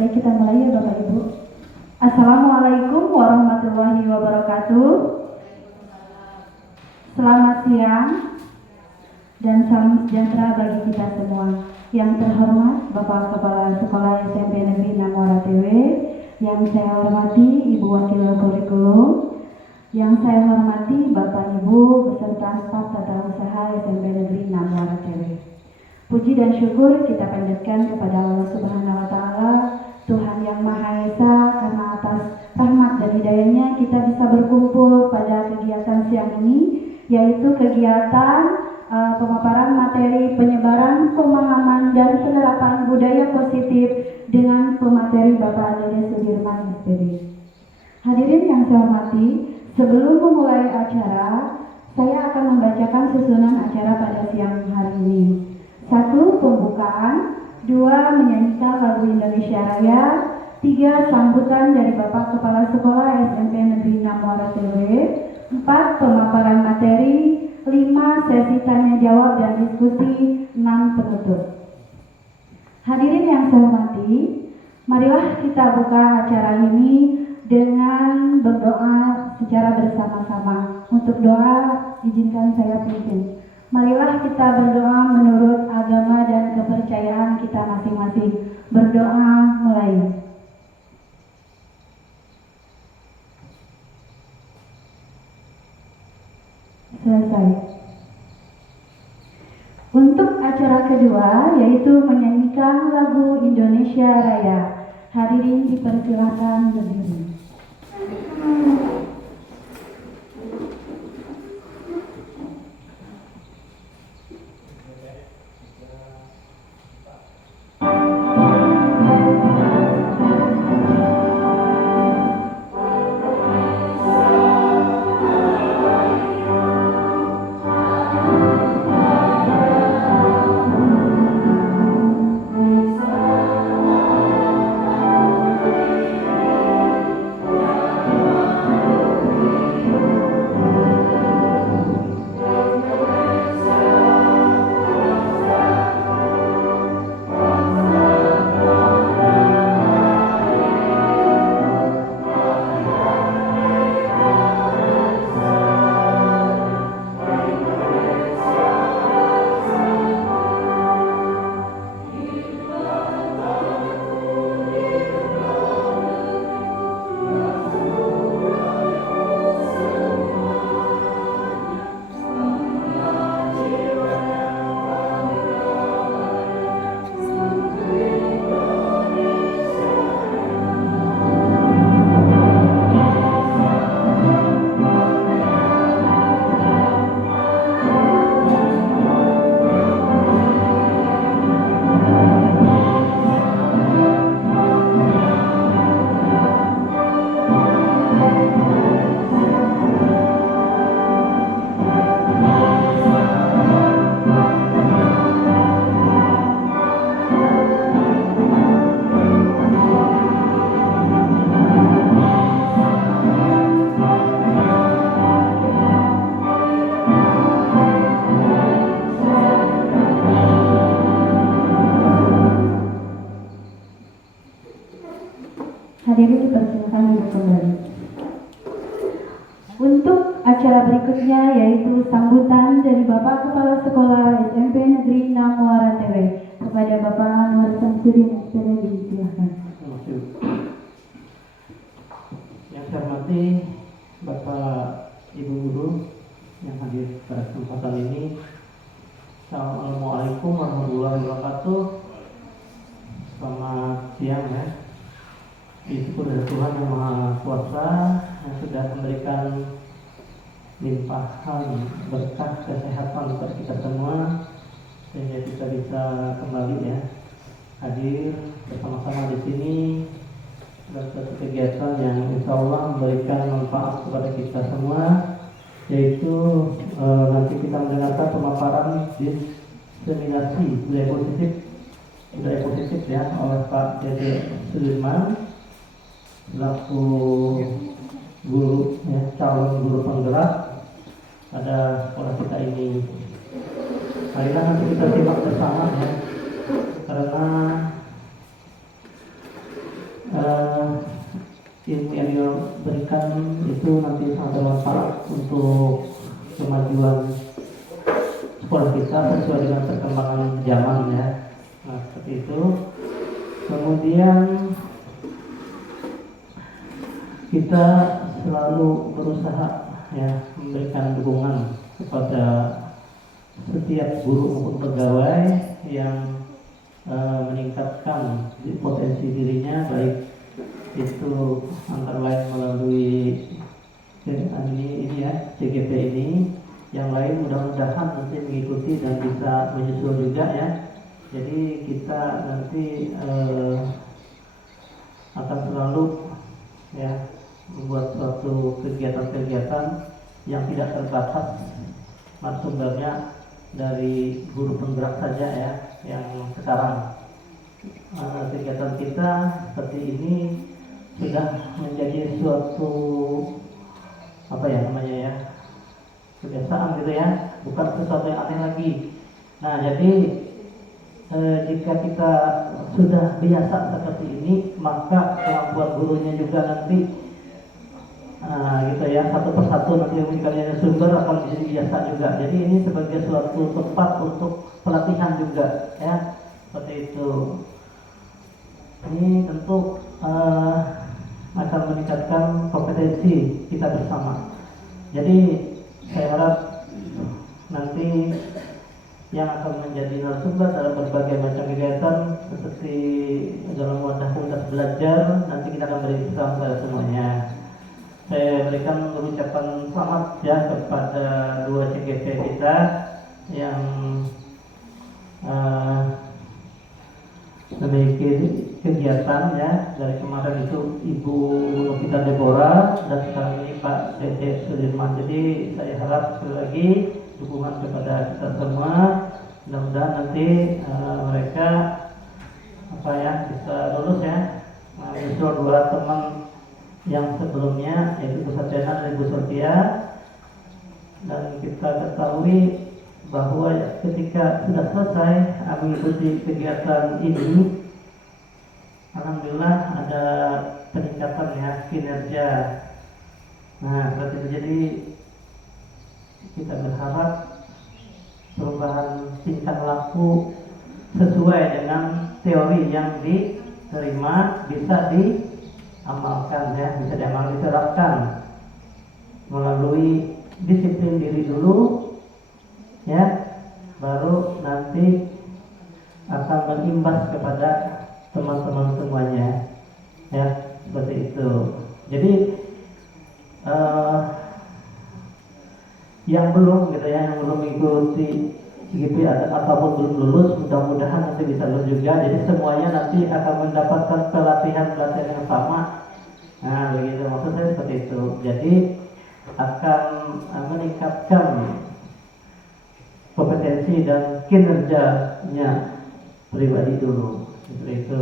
Baik, kita mulai ya Bapak Ibu. Assalamualaikum warahmatullahi wabarakatuh. Selamat siang dan salam sejahtera bagi kita semua. Yang terhormat Bapak Kepala Sekolah SMP Negeri 6 Muara TW, yang saya hormati Ibu Wakil Kurikulum, yang saya hormati Bapak Ibu beserta staf tata usaha SMP Negeri 6 Muara TW. Puji dan syukur kita panjatkan kepada Allah Subhanahu wa Ta'ala, Tuhan yang Maha Esa, karena atas rahmat dan hidayahnya kita bisa berkumpul pada kegiatan siang ini, yaitu kegiatan pemaparan materi penyebaran pemahaman dan penerapan budaya positif dengan pemateri Bapak Dede Sudirman SPD. Hadirin yang saya hormati, sebelum memulai acara, saya akan membacakan susunan acara pada siang hari ini. 1. Pembukaan. 2. Menyanyikan lagu Indonesia Raya. 3. Sambutan dari Bapak Kepala Sekolah SMP Negeri 6 Muara TW. 4. Pemaparan materi. 5. Sesi tanya jawab dan diskusi. 6. Penutup. Hadirin yang saya hormati, marilah kita buka acara ini dengan berdoa secara bersama-sama. Untuk doa, izinkan saya pimpin. Marilah kita berdoa menurut agama dan kepercayaan kita masing-masing. Berdoa mulai. Selesai. Untuk acara kedua, yaitu menyanyikan lagu Indonesia Raya. Hadirin dipersilakan berdiri. Hadirin dipersilakan duduk kembali. Untuk acara berikutnya yaitu sambutan dari Bapak Kepala Sekolah SMP Negeri 6 Muara TW. Kepada Bapak Anwar Samsudin SPD, silakan. Yang saya hormati Bapak Ibu Guru yang hadir pada kesempatan ini. Assalamualaikum warahmatullahi wabarakatuh. Selamat siang ya. Syukur dari Tuhan yang Maha Kuasa yang sudah memberikan limpahan berkah kesehatan kepada kita semua, sehingga kita bisa kembali ya hadir bersama-sama di sini dalam satu kegiatan yang insya Allah memberikan manfaat kepada kita semua, yaitu nanti kita mendengarkan pemaparan diseminasi budaya positif ya oleh Pak Dede Sudirman selaku guru ya, calon guru penggerak pada sekolah kita ini. Marilah nanti kita simak bersama ya, karena eh, ilmu yang diberikan itu nanti sangat bermanfaat untuk kemajuan sekolah kita sesuai dengan perkembangan zaman ya. Nah seperti itu. Kemudian kita selalu berusaha ya memberikan dukungan kepada setiap guru maupun pegawai yang meningkatkan potensi dirinya, baik itu antara lain melalui ini ya CGP ini, yang lain mudah-mudahan nanti mengikuti dan bisa menyusul juga ya. Jadi kita nanti akan selalu ya membuat suatu kegiatan-kegiatan yang tidak terbatas sumbernya dari guru penggerak saja ya. Yang sekarang kegiatan kita seperti ini sudah menjadi suatu apa ya namanya ya kebiasaan gitu ya, bukan sesuatu yang aneh lagi. Nah jadi jika kita sudah biasa seperti ini, maka kemampuan gurunya juga nanti gitu ya, satu persatu nanti memberikan sumber akan menjadi biasa juga. Jadi ini sebagai suatu tempat untuk pelatihan juga ya, seperti itu. Ini tentu akan meningkatkan kompetensi kita bersama. Jadi saya harap nanti yang akan menjadi narasumber dalam berbagai macam kegiatan seperti dalam wadah komunitas belajar, nanti kita akan beri salam kepada semuanya. Saya berikan ucapan selamat ya kepada dua CGP kita yang memiliki kegiatan ya, dari kemarin itu Ibu Novita Deborah dan sekarang ini Pak Dede Sudirman. Jadi saya harap sekali lagi dukungan kepada kita semua, mudah-mudahan nanti mereka apa ya bisa lulus ya, menyusul dua teman yang sebelumnya yaitu Bu Satyana dan Ibu Sophia. Dan kita ketahui bahwa ketika sudah selesai mengikuti kegiatan ini, alhamdulillah ada peningkatan ya kinerja. Nah berarti jadi kita berharap perubahan tingkah laku sesuai dengan teori yang diterima bisa diamalkan ya, bisa diterapkan melalui disiplin diri dulu ya, baru nanti akan berimbas kepada teman-teman semuanya ya, seperti itu. Jadi yang belum gitu ya, yang belum mengikuti CGP ataupun belum lulus, mudah-mudahan nanti bisa lulus juga. Jadi semuanya nanti akan mendapatkan pelatihan yang sama. Nah begitu maksud saya, seperti itu. Jadi akan meningkatkan kompetensi dan kinerjanya pribadi dulu, seperti itu.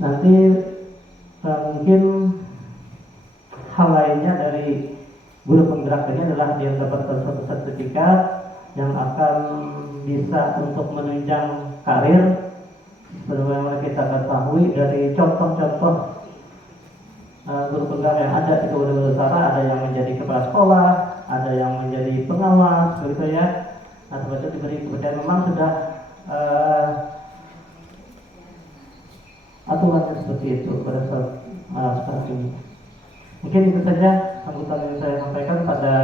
Nanti mungkin hal lainnya dari guru penggerak ini adalah dia mendapatkan satu sertifikat yang akan bisa untuk menunjang karir. Sebagaimana kita ketahui dari contoh-contoh guru penggerak yang ada di Kabupaten Utara, ada yang menjadi kepala sekolah, ada yang menjadi pengawas, begitu ya. Nah seperti itu diberi kepercayaan, memang sudah aturannya seperti itu pada saat ini. Mungkin itu saja sambutan yang saya sampaikan pada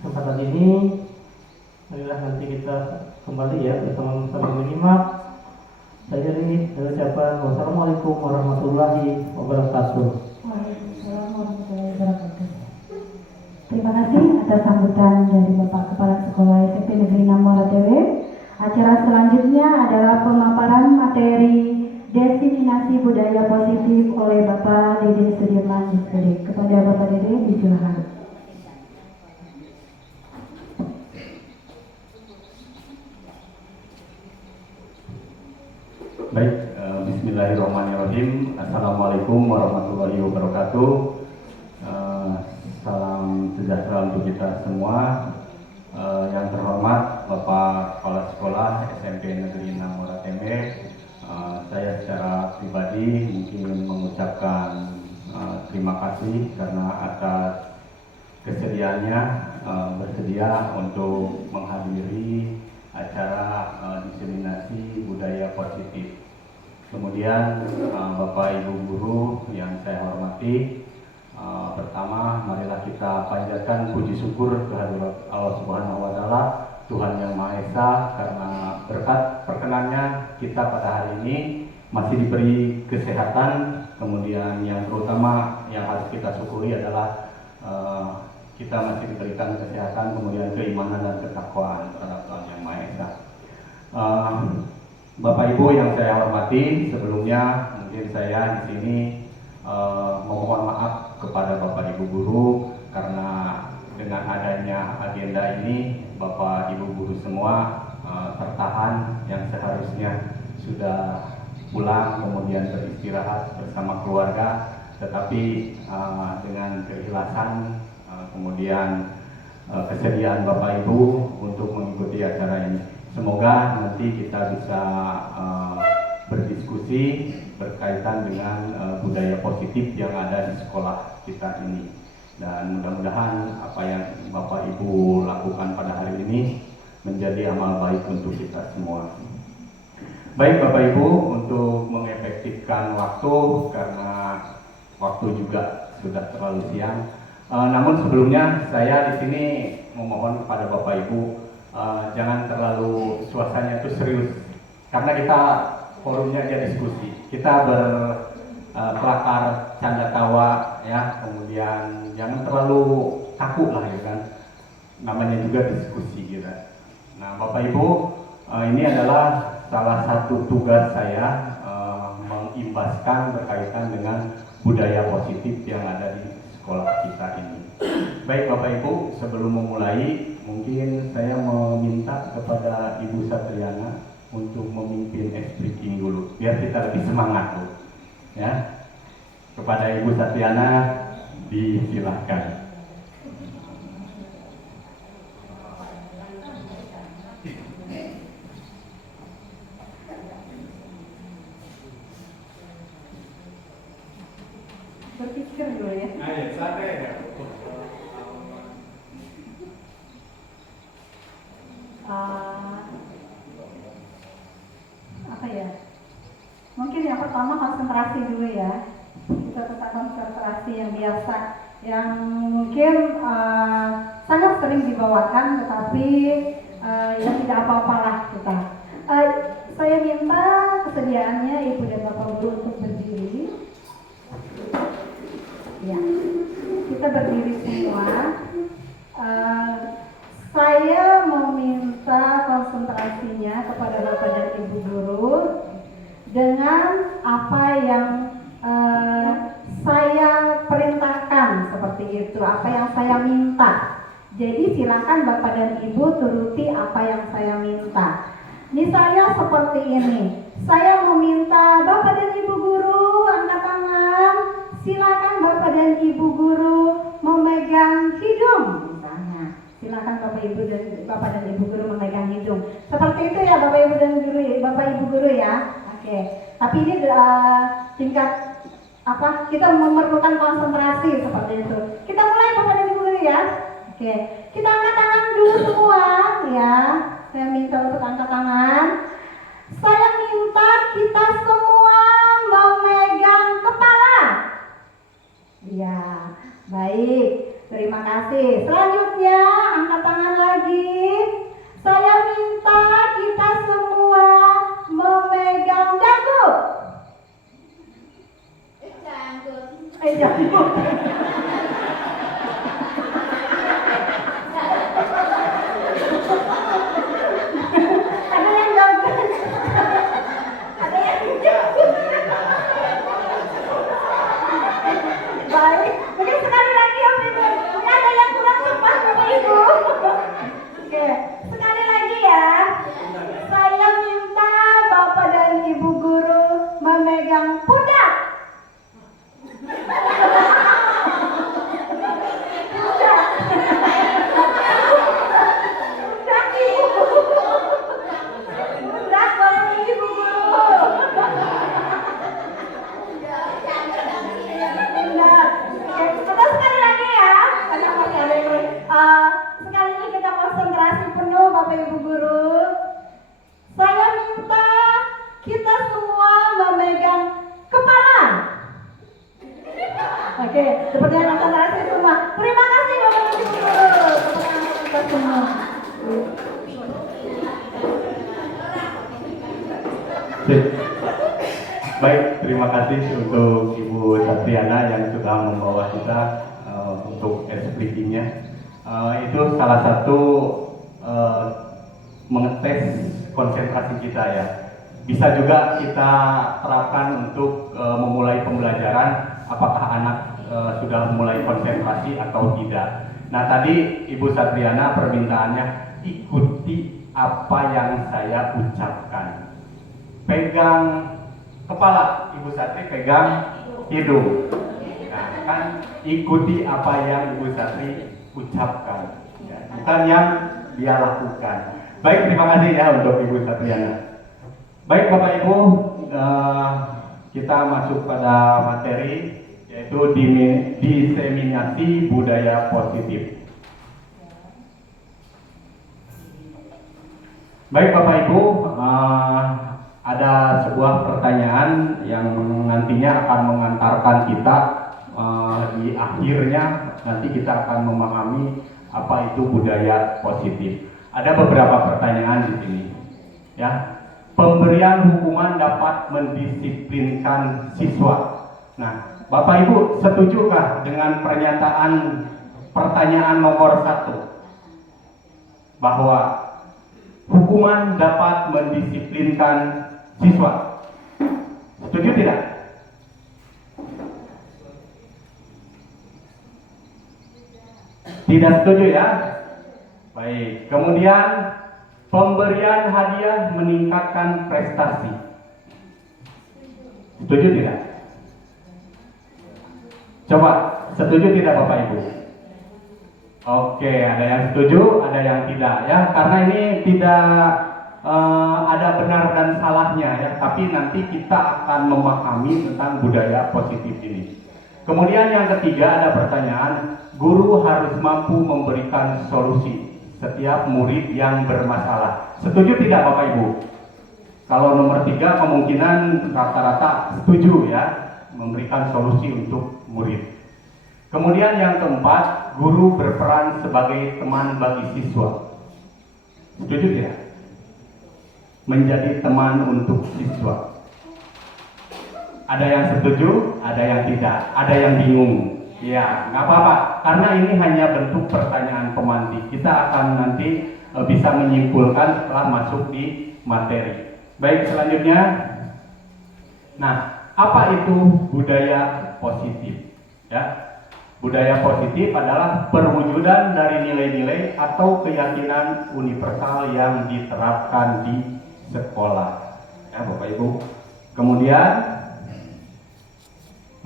kesempatan ini. Marilah nanti kita kembali ya bersama-sama menyimak. Saya ini ucapan wassalamualaikum warahmatullahi wabarakatuh. Waalaikumsalam warahmatullahi wabarakatuh. Terima kasih atas sambutan dari Bapak Kepala Sekolah SMP Negeri 6 Muara Tewe. Acara selanjutnya adalah pemaparan materi diseminasi budaya positif oleh Bapak Dede Sudirman Dispede. Kepada Bapak Dede disilahkan. Baik, bismillahirrahmanirrahim. Assalamualaikum warahmatullahi wabarakatuh. Salam sejahtera untuk kita semua. Yang terhormat Bapak Kepala Sekolah SMP Negeri 6 Muara Tewe, saya secara pribadi mungkin mengucapkan terima kasih karena atas kesediaannya bersedia untuk menghadiri acara diseminasi budaya positif. Kemudian Bapak Ibu guru yang saya hormati, pertama marilah kita panjatkan puji syukur kehadirat Allah Subhanahu wa taala, Tuhan yang Maha Esa, karena berkat perkenannya kita pada hari ini masih diberi kesehatan. Kemudian yang terutama yang harus kita syukuri adalah kita masih diberikan kesehatan, kemudian keimanan dan ketakwaan terhadap Tuhan yang Maha Esa. Bapak Ibu yang saya hormati, sebelumnya mungkin saya di sini memohon maaf kepada Bapak Ibu guru karena dengan adanya agenda ini Bapak Ibu guru semua tertahan yang seharusnya sudah pulang kemudian beristirahat bersama keluarga, tetapi dengan keikhlasan kemudian kesediaan Bapak Ibu untuk mengikuti acara ini. Semoga nanti kita bisa berdiskusi berkaitan dengan budaya positif yang ada di sekolah kita ini. Dan mudah-mudahan apa yang Bapak Ibu lakukan pada hari ini menjadi amal baik untuk kita semua. Baik Bapak Ibu, untuk mengefektifkan waktu karena waktu juga sudah terlalu siang. Namun sebelumnya saya di sini memohon kepada Bapak Ibu jangan terlalu suasananya itu serius, karena kita forumnya aja diskusi. Kita berkelakar, canda tawa, ya. Kemudian jangan terlalu kaku lah, ya kan. Namanya juga diskusi gitu. Nah, Bapak Ibu, ini adalah salah satu tugas saya mengimbaskan berkaitan dengan budaya positif yang ada di sekolah kita ini. Baik Bapak Ibu, sebelum memulai, mungkin saya meminta kepada Ibu Satriana untuk memimpin speaking dulu, biar kita lebih semangat, Bu. Ya, kepada Ibu Satriana disilahkan. Berpikir dulu ya. Ayo, santai ya. Apa ya? Mungkin yang pertama konsentrasi dulu ya. Kita tetap konsentrasi yang biasa, yang mungkin sangat sering dibawakan, tetapi ya tidak apa-apalah kita. Saya minta kesediaannya Ibu dan Bapak Guru untuk berdiri. Ya, kita berdiri semua. Saya meminta konsentrasinya kepada Bapak dan Ibu guru dengan apa yang saya perintahkan, seperti itu, apa yang saya minta. Jadi silakan Bapak dan Ibu turuti apa yang saya minta. Misalnya seperti ini, saya meminta Bapak dan Ibu guru angkat tangan. Silakan Bapak dan Ibu guru memegang hidung, misalnya. Silakan Bapak dan Ibu guru memegang hidung. Seperti itu ya Bapak Ibu dan guru, Bapak Ibu guru ya. Oke. Tapi ini tingkat apa? Kita memerlukan konsentrasi seperti itu. Kita mulai Bapak dan Ibu guru ya. Oke. Kita angkat tangan dulu semua ya. Saya minta untuk angkat tangan. Saya minta kita semua memegang kepala. Ya, baik. Terima kasih. Selanjutnya, angkat tangan lagi. Saya minta kita semua memegang dagu. Janggut. Ada yang janggut. Ada yang janggut. Baik, mungkin sekali lagi Om Ibu. Mungkin ada yang kurang tepat Bapak Ibu. Oke, sekali lagi ya. Saya minta Bapak dan Ibu guru memegang pundak. Pundak Bapak Ibu guru. Baik, terima kasih untuk Ibu Satriana yang sudah membawa kita untuk speakingnya. Itu salah satu mengetes konsentrasi kita ya. Bisa juga kita terapkan untuk memulai pembelajaran apakah anak sudah mulai konsentrasi atau tidak. Nah tadi Ibu Satriana permintaannya ikuti apa yang saya ucapkan. Pegang kepala, Ibu Satri pegang hidung. Nah, kan ikuti apa yang Ibu Satri ucapkan, ya, bukan yang dia lakukan. Baik, terima kasih ya untuk Ibu Satriana. Baik Bapak Ibu, kita masuk pada materi yaitu diseminasi budaya positif. Baik Bapak Ibu, ada sebuah pertanyaan yang nantinya akan mengantarkan kita di akhirnya nanti kita akan memahami apa itu budaya positif. Ada beberapa pertanyaan di sini, ya. Pemberian hukuman dapat mendisiplinkan siswa. Nah, Bapak Ibu setujukah dengan pertanyaan nomor 1 bahwa hukuman dapat mendisiplinkan siswa? Setuju tidak? Tidak setuju ya? Baik. Kemudian pemberian hadiah meningkatkan prestasi. Setuju tidak? Coba, setuju tidak Bapak Ibu? Oke, ada yang setuju, ada yang tidak ya. Karena ini tidak ada benar dan salahnya ya, tapi nanti kita akan memahami tentang budaya positif ini. Kemudian yang ketiga ada pertanyaan, guru harus mampu memberikan solusi setiap murid yang bermasalah. Setuju tidak Bapak Ibu? Kalau nomor 3 kemungkinan rata-rata setuju ya, memberikan solusi untuk murid. Kemudian yang keempat, guru berperan sebagai teman bagi siswa. Setuju tidak? Menjadi teman untuk siswa. Ada yang setuju, ada yang tidak, ada yang bingung. Ya, nggak apa-apa, karena ini hanya bentuk pertanyaan pemantik. Kita akan nanti bisa menyimpulkan setelah masuk di materi. Baik, selanjutnya. Nah, apa itu budaya positif? Ya, budaya positif adalah perwujudan dari nilai-nilai atau keyakinan universal yang diterapkan di sekolah. Ya, Bapak Ibu. Kemudian,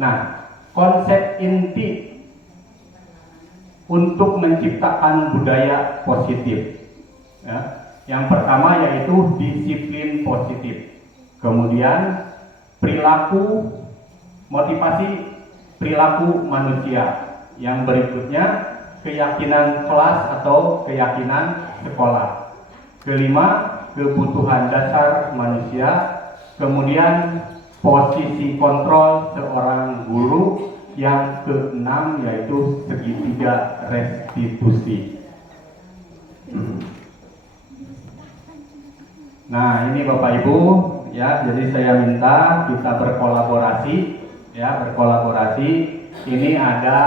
nah, konsep inti untuk menciptakan budaya positif. Ya, yang pertama yaitu disiplin positif. Kemudian perilaku, motivasi perilaku manusia. Yang berikutnya keyakinan kelas atau keyakinan sekolah. Kelima, kebutuhan dasar manusia. Kemudian posisi kontrol seorang guru. Yang keenam yaitu segitiga restitusi. Nah, ini Bapak Ibu ya, jadi saya minta kita berkolaborasi ya, berkolaborasi. Ini ada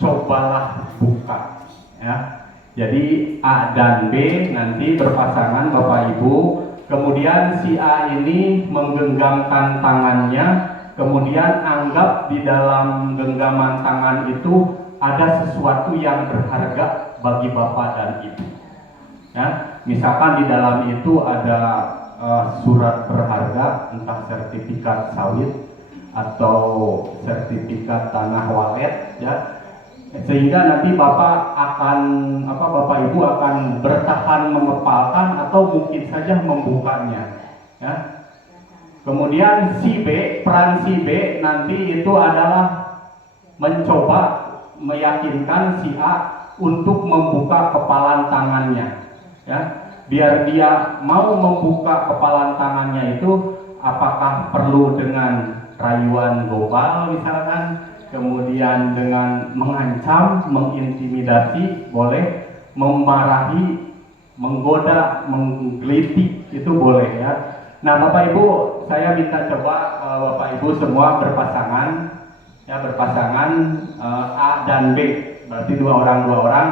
cobalah buka ya. Jadi A dan B nanti berpasangan Bapak Ibu. Kemudian si A ini menggenggamkan tangannya, kemudian anggap di dalam genggaman tangan itu ada sesuatu yang berharga bagi Bapak dan Ibu. Ya, misalkan di dalam itu ada surat berharga, entah sertifikat sawit atau sertifikat tanah walet, ya, sehingga nanti Bapak Ibu akan bertahan mengepalkan atau mungkin saja membukanya. Ya. Kemudian peran si B nanti itu adalah mencoba meyakinkan si A untuk membuka kepalan tangannya. Ya, biar dia mau membuka kepalan tangannya itu apakah perlu dengan rayuan gopal misalkan, kemudian dengan mengancam, mengintimidasi boleh, memarahi, menggoda, menggelitik itu boleh ya. Nah, Bapak Ibu, saya minta coba Bapak Ibu semua berpasangan, ya berpasangan A dan B, berarti dua orang.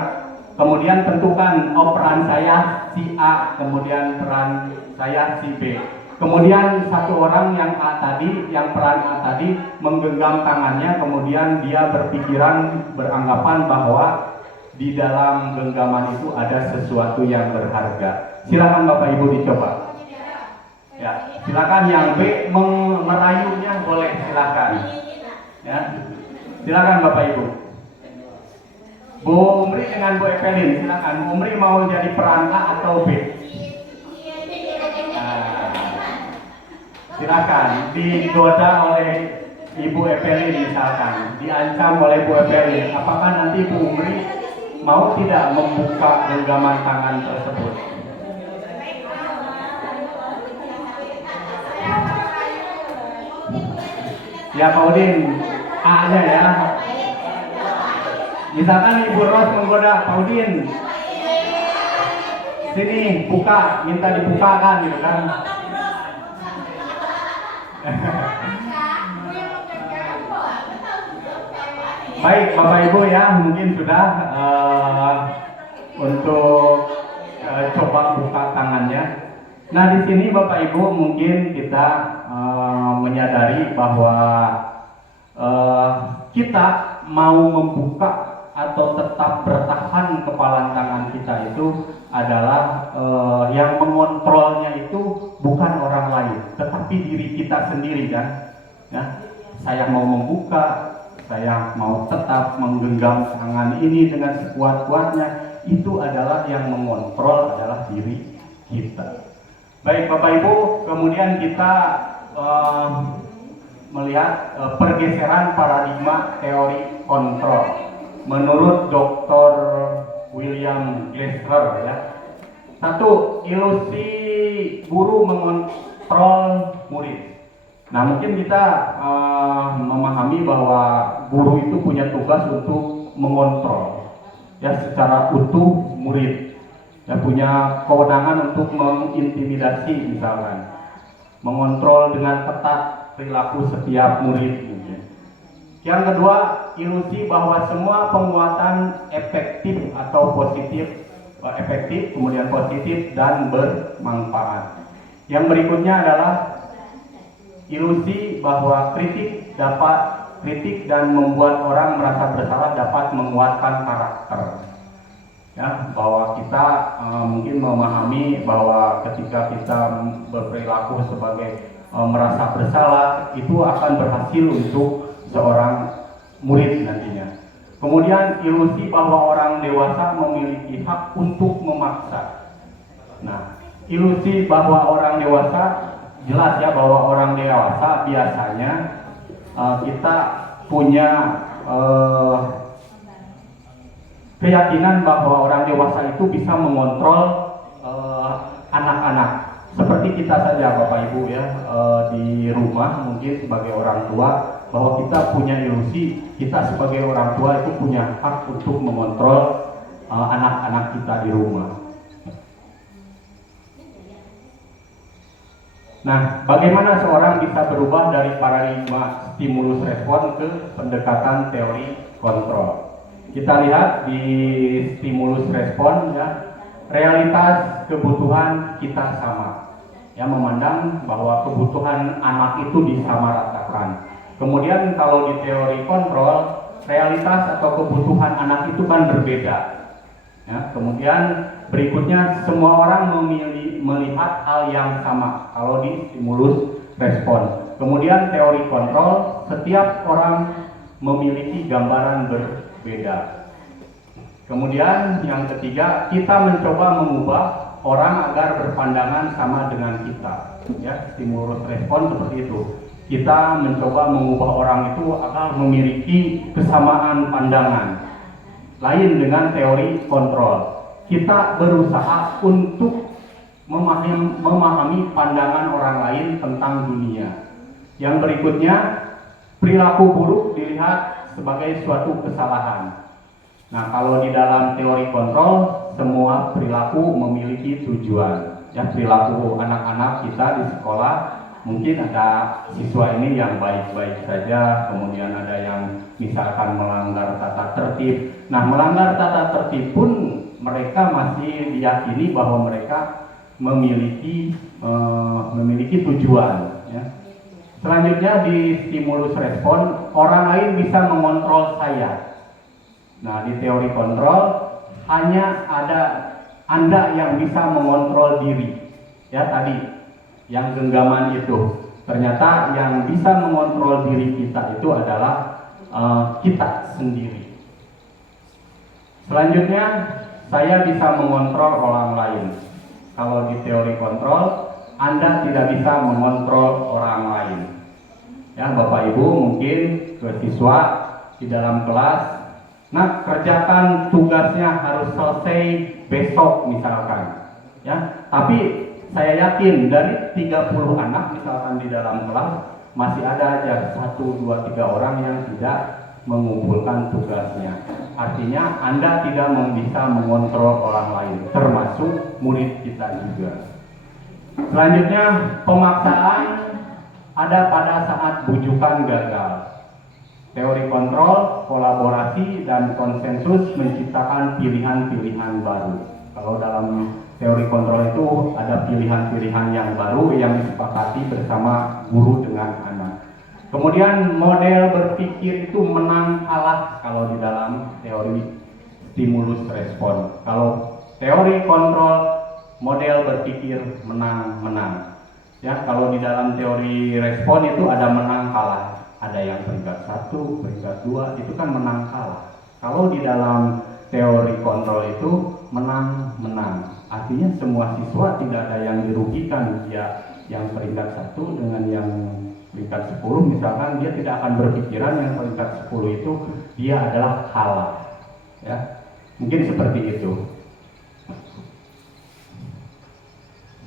Kemudian tentukan peran saya si A, kemudian peran saya si B. Kemudian satu orang yang A tadi, yang peran A tadi menggenggam tangannya, kemudian dia beranggapan bahwa di dalam genggaman itu ada sesuatu yang berharga. Silakan Bapak Ibu dicoba. Ya, silakan yang B merayunya boleh, silakan. Ya, silakan Bapak Ibu. Bu Umri dengan Bu Evelyn, silakan. Bu Umri mau jadi peran A atau B? Silakan. Digoda oleh Ibu Evelyn misalkan, diancam oleh Bu Evelyn. Apakah nanti Bu Umri mau tidak membuka genggaman tangan tersebut? Ya, Pak Udin, A-nya ya. Misalkan Ibu Ros menggoda Pak Udin, sini buka, minta dibukakan gitu kan. Baik Bapak Ibu ya, mungkin sudah untuk coba buka tangannya. Nah, di sini Bapak Ibu mungkin kita menyadari bahwa kita mau membuka atau tetap bertahan kepalan tangan kita itu adalah yang mengontrolnya itu bukan orang lain, tetapi diri kita sendiri kan. Ya, saya mau membuka, saya mau tetap menggenggam tangan ini dengan sekuat-kuatnya, itu adalah yang mengontrol adalah diri kita. Baik Bapak Ibu, kemudian kita melihat pergeseran paradigma teori kontrol. Menurut Dr. William Glasser ya. Satu, ilusi guru mengontrol murid. Nah, mungkin kita memahami bahwa guru itu punya tugas untuk mengontrol ya secara utuh murid. Ya, punya kewenangan untuk mengintimidasi misalkan. Mengontrol dengan ketat perilaku setiap murid. Yang kedua, ilusi bahwa semua penguatan efektif atau positif, kemudian positif dan bermanfaat. Yang berikutnya adalah ilusi bahwa kritik dan membuat orang merasa bersalah dapat menguatkan karakter. Ya, bahwa kita mungkin memahami bahwa ketika kita berperilaku sebagai merasa bersalah, itu akan berhasil untuk seorang murid nantinya. Kemudian ilusi bahwa orang dewasa memiliki hak untuk memaksa. Nah, ilusi bahwa orang dewasa, jelas ya bahwa orang dewasa biasanya kita punya keyakinan bahwa orang dewasa itu bisa mengontrol anak-anak. Seperti kita saja Bapak Ibu ya, di rumah mungkin sebagai orang tua, bahwa kita punya ilusi, kita sebagai orang tua itu punya hak untuk mengontrol anak-anak kita di rumah. Nah, bagaimana seorang bisa berubah dari paradigma stimulus respon ke pendekatan teori kontrol? Kita lihat di stimulus respon ya, realitas kebutuhan kita sama. Ya, memandang bahwa kebutuhan anak itu disamaratakan. Kemudian kalau di teori kontrol, realitas atau kebutuhan anak itu kan berbeda. Ya, kemudian berikutnya semua orang melihat hal yang sama kalau di stimulus respon. Kemudian teori kontrol, setiap orang memiliki gambaran berbeda. Kemudian yang ketiga, kita mencoba mengubah orang agar berpandangan sama dengan kita. Ya, stimulus respon seperti itu. Kita mencoba mengubah orang itu agar memiliki kesamaan pandangan. Lain dengan teori kontrol. Kita berusaha untuk memahami pandangan orang lain tentang dunia. Yang berikutnya, perilaku buruk dilihat sebagai suatu kesalahan. Nah, kalau di dalam teori kontrol, semua perilaku memiliki tujuan. ya perilaku anak-anak kita di sekolah. Mungkin ada siswa ini yang baik-baik saja, kemudian ada yang misalkan melanggar tata tertib. Nah, melanggar tata tertib pun mereka masih diyakini bahwa mereka memiliki tujuan. Ya. Selanjutnya di stimulus respon, orang lain bisa mengontrol saya. Nah, di teori kontrol hanya ada Anda yang bisa mengontrol diri. Ya, tadi yang genggaman itu, ternyata yang bisa mengontrol diri kita itu adalah kita sendiri. Selanjutnya, saya bisa mengontrol orang lain. Kalau di teori kontrol, Anda tidak bisa mengontrol orang lain. Ya, Bapak Ibu mungkin ke siswa di dalam kelas, nah, kerjakan tugasnya harus selesai besok misalkan. Ya, tapi saya yakin dari 30 anak misalkan di dalam kelas masih ada aja 1, 2, 3 orang yang tidak mengumpulkan tugasnya. Artinya Anda tidak bisa mengontrol orang lain, termasuk murid kita juga. Selanjutnya, pemaksaan ada pada saat bujukan gagal. Teori kontrol, kolaborasi, dan konsensus menciptakan pilihan-pilihan baru. Kalau dalam teori kontrol itu ada pilihan-pilihan yang baru yang disepakati bersama guru dengan anak. Kemudian model berpikir itu menang kalah kalau di dalam teori stimulus respon. Kalau teori kontrol, model berpikir menang-menang. Ya, kalau di dalam teori respon itu ada menang kalah. Ada yang peringkat 1, peringkat 2, itu kan menang kalah. Kalau di dalam teori kontrol itu menang-menang. Artinya semua siswa tidak ada yang dirugikan. Dia yang peringkat 1 dengan yang peringkat 10 misalkan, dia tidak akan berpikiran yang peringkat 10 itu dia adalah kalah. Ya, mungkin seperti itu.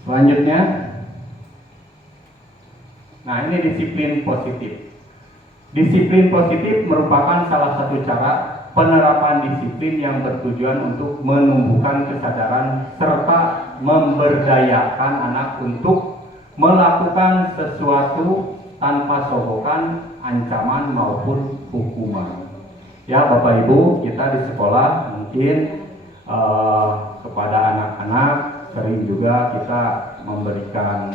Selanjutnya, nah ini disiplin positif. Disiplin positif merupakan salah satu cara penerapan disiplin yang bertujuan untuk menumbuhkan kesadaran serta memberdayakan anak untuk melakukan sesuatu tanpa sogokan, ancaman maupun hukuman. Ya, Bapak Ibu, kita di sekolah mungkin kepada anak-anak sering juga kita memberikan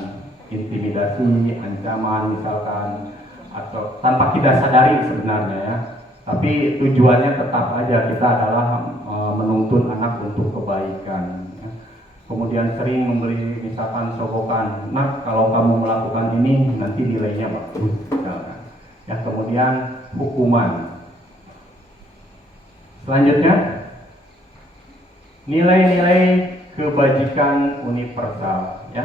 intimidasi, ancaman misalkan, atau tanpa kita sadari sebenarnya ya. Tapi tujuannya tetap aja kita adalah menuntun anak untuk kebaikan. Ya. Kemudian sering memberi misalkan sogokan, nah kalau kamu melakukan ini nanti nilainya bagus. Misalkan. Ya, kemudian hukuman. Selanjutnya, nilai-nilai kebajikan universal. Ya,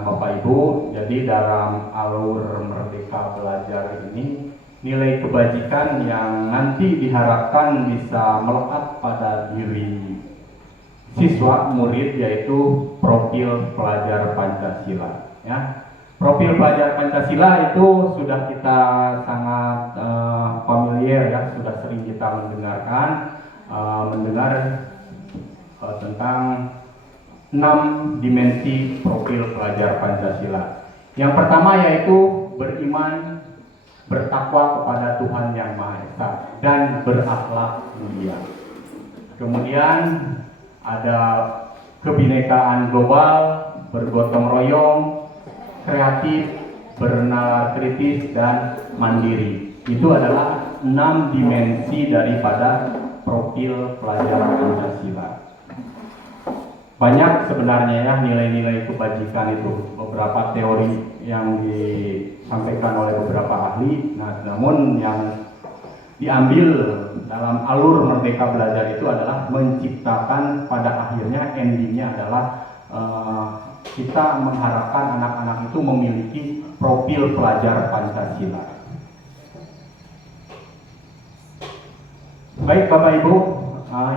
Bapak Ibu, jadi dalam alur Merdeka Belajar ini, nilai kebajikan yang nanti diharapkan bisa melekat pada diri siswa murid yaitu profil pelajar Pancasila. Ya, profil pelajar Pancasila itu sudah kita sangat familiar ya, sudah sering kita mendengar tentang 6 dimensi profil pelajar Pancasila. Yang pertama yaitu beriman, bertakwa kepada Tuhan Yang Maha Esa dan berakhlak mulia. Kemudian ada kebinekaan global, bergotong royong, kreatif, bernalar kritis, dan mandiri. Itu adalah 6 dimensi daripada profil pelajar Pancasila. Banyak sebenarnya ya nilai-nilai kebajikan itu, beberapa teori yang disampaikan oleh beberapa ahli. Nah, namun yang diambil dalam alur Merdeka Belajar itu adalah menciptakan, pada akhirnya endingnya adalah kita mengharapkan anak-anak itu memiliki profil pelajar Pancasila. Baik Bapak Ibu,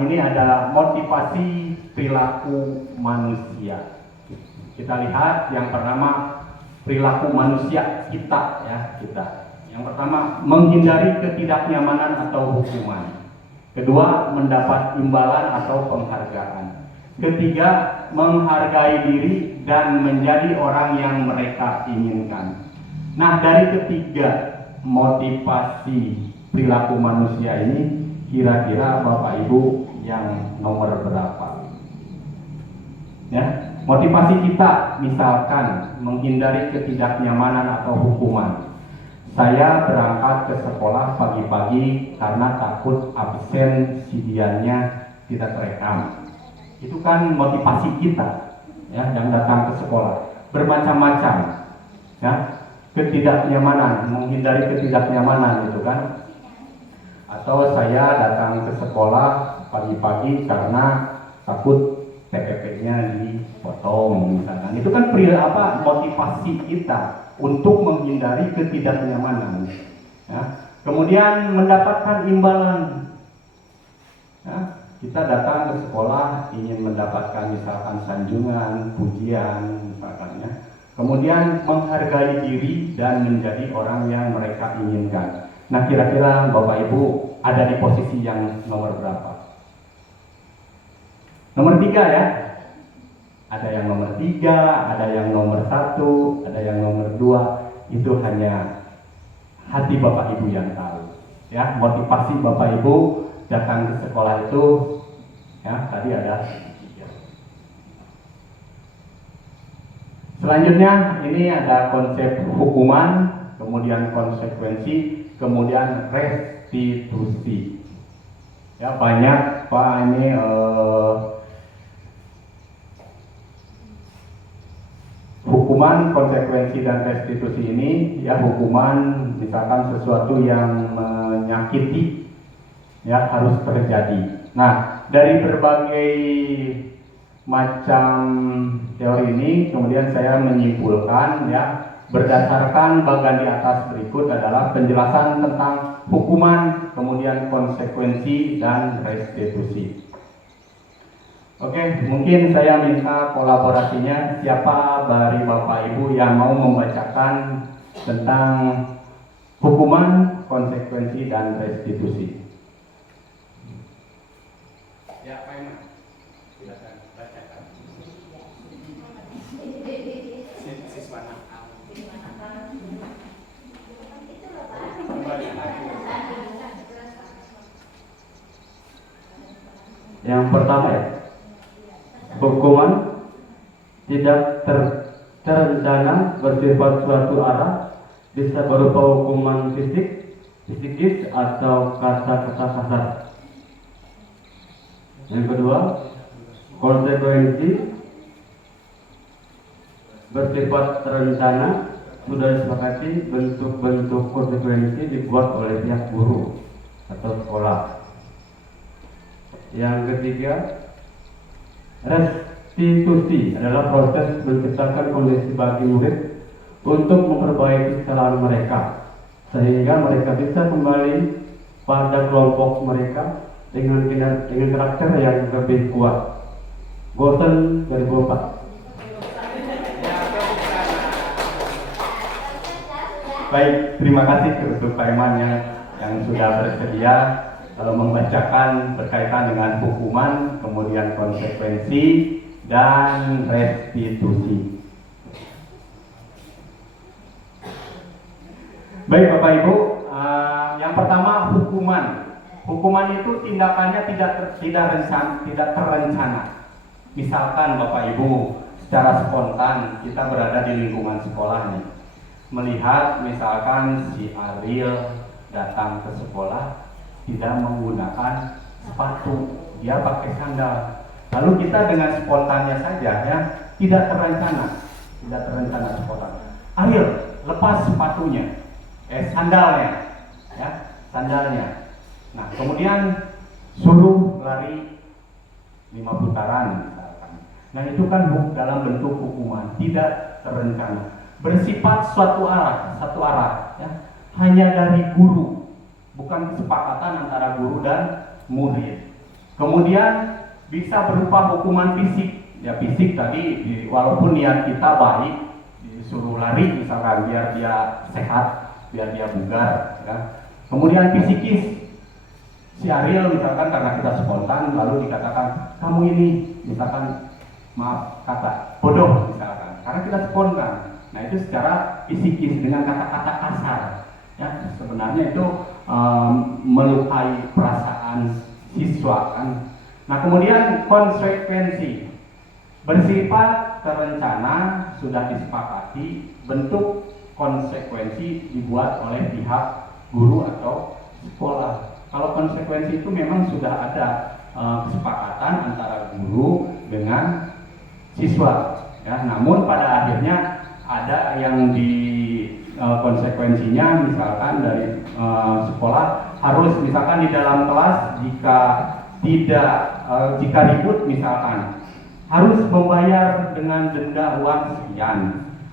ini ada motivasi perilaku manusia. Kita lihat yang pertama, perilaku manusia kita ya, kita. Yang pertama, menghindari ketidaknyamanan atau hukuman. Kedua, mendapat imbalan atau penghargaan. Ketiga, menghargai diri dan menjadi orang yang mereka inginkan. Nah, dari ketiga motivasi perilaku manusia ini, kira-kira Bapak Ibu yang nomor berapa? Ya, motivasi kita misalkan menghindari ketidaknyamanan atau hukuman. Saya berangkat ke sekolah pagi-pagi karena takut absen sidiannya tidak terekam. Itu kan motivasi kita, ya, yang datang ke sekolah. Bermacam-macam, ya, ketidaknyamanan, menghindari ketidaknyamanan itu kan. Atau saya datang ke sekolah pagi-pagi karena takut TPP-nya dipotong misalkan. Itu kan motivasi kita untuk menghindari ketidaknyamanan. Ya. Kemudian mendapatkan imbalan. Ya. Kita datang ke sekolah ingin mendapatkan misalkan sanjungan, pujian misalkan ya. Kemudian menghargai diri dan menjadi orang yang mereka inginkan. Nah, kira-kira Bapak Ibu ada di posisi yang nomor berapa? Nomor 3 ya. Ada yang nomor 3, ada yang nomor 1, ada yang nomor 2. Itu hanya hati Bapak Ibu yang tahu. Ya, motivasi Bapak Ibu datang ke sekolah itu, ya, tadi ada. Selanjutnya ini ada konsep hukuman, kemudian konsekuensi, kemudian restitusi. Ya, banyak Pak ini hukuman, konsekuensi dan restitusi ini, ya, hukuman misalkan sesuatu yang menyakiti, ya, harus terjadi. Nah, dari berbagai macam teori ini kemudian saya menyimpulkan, ya, berdasarkan bagian di atas berikut adalah penjelasan tentang hukuman, kemudian konsekuensi dan restitusi. Oke, mungkin saya minta kolaborasinya siapa dari Bapak Ibu yang mau membacakan tentang hukuman, konsekuensi dan restitusi. Ya, Pak Iman, silakan bacakan. Siswa nakal. Yang pertama ya, hukuman tidak terencana bersifat suatu arah, bisa berupa hukuman fisik, psikis atau kata-kata kasar. Yang kedua, konsekuensi bersifat terencana, sudah disepakati bentuk-bentuk konsekuensi dibuat oleh pihak guru atau sekolah. Yang ketiga, restitusi adalah proses menciptakan kondisi bagi murid untuk memperbaiki kesalahan mereka sehingga mereka bisa kembali pada kelompok mereka dengan karakter yang lebih kuat. Gosen 2004. Baik, terima kasih untuk Pak Iman yang sudah bersedia membacakan berkaitan dengan hukuman, kemudian konsekuensi dan restitusi. Baik Bapak Ibu, yang pertama hukuman. Hukuman itu tindakannya tidak terencana. Misalkan Bapak Ibu secara spontan kita berada di lingkungan sekolah nih, melihat misalkan si Ariel datang ke sekolah tidak menggunakan sepatu, dia pakai sandal. Lalu kita dengan spontannya saja, ya, tidak terencana spontan. Ariel, lepas sepatunya, sandalnya, ya, sandalnya. Nah, kemudian suruh lari 5 putaran misalkan. Nah, itu kan dalam bentuk hukuman, tidak terencana. Bersifat satu arah, ya, hanya dari guru, bukan kesepakatan antara guru dan murid. Kemudian bisa berupa hukuman fisik, ya, fisik tadi walaupun niat kita baik, disuruh lari misalkan biar dia sehat, biar dia bugar, ya. Kemudian psikis, si Ariel misalkan karena kita spontan lalu dikatakan kamu ini misalkan maaf kata bodoh misalkan karena kita spontan. Nah itu secara psikis dengan kata-kata kasar ya sebenarnya itu melukai perasaan siswa kan. Nah kemudian konsekuensi bersifat terencana sudah disepakati, bentuk konsekuensi dibuat oleh pihak guru atau sekolah. Kalau konsekuensi itu memang sudah ada kesepakatan antara guru dengan siswa ya, namun pada akhirnya ada yang di konsekuensinya misalkan dari sekolah harus misalkan di dalam kelas jika ribut misalkan harus membayar dengan denda uang sekian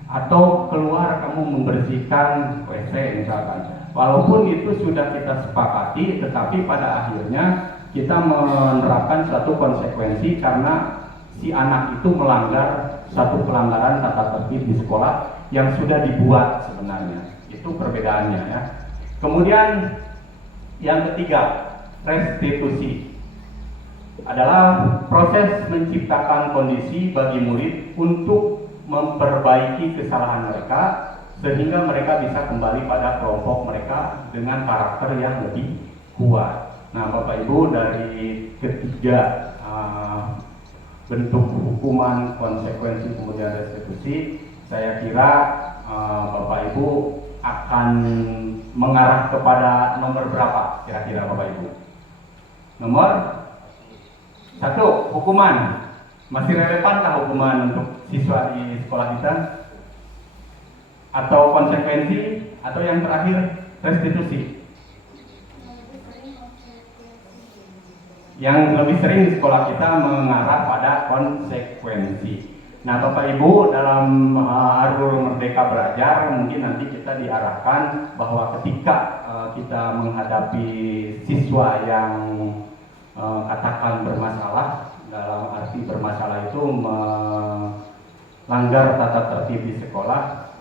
atau keluar kamu membersihkan WC misalkan. Walaupun itu sudah kita sepakati, tetapi pada akhirnya kita menerapkan satu konsekuensi karena si anak itu melanggar satu pelanggaran tata tertib di sekolah yang sudah dibuat sebenarnya. Itu perbedaannya ya. Kemudian yang ketiga, restitusi adalah proses menciptakan kondisi bagi murid untuk memperbaiki kesalahan mereka sehingga mereka bisa kembali pada kelompok mereka dengan karakter yang lebih kuat. Nah, Bapak Ibu, dari ketiga bentuk hukuman, konsekuensi, kemudian restitusi, saya kira Bapak Ibu akan mengarah kepada nomor berapa kira-kira Bapak Ibu? Nomor 1, hukuman. Masih relevankah hukuman untuk siswa di sekolah kita? Atau konsekuensi? Atau yang terakhir restitusi? Yang lebih sering di sekolah kita mengarah pada konsekuensi. Nah Bapak Ibu dalam Arul Merdeka Belajar mungkin nanti kita diarahkan bahwa ketika kita menghadapi siswa yang katakan bermasalah, dalam arti bermasalah itu melanggar tata tertib di sekolah,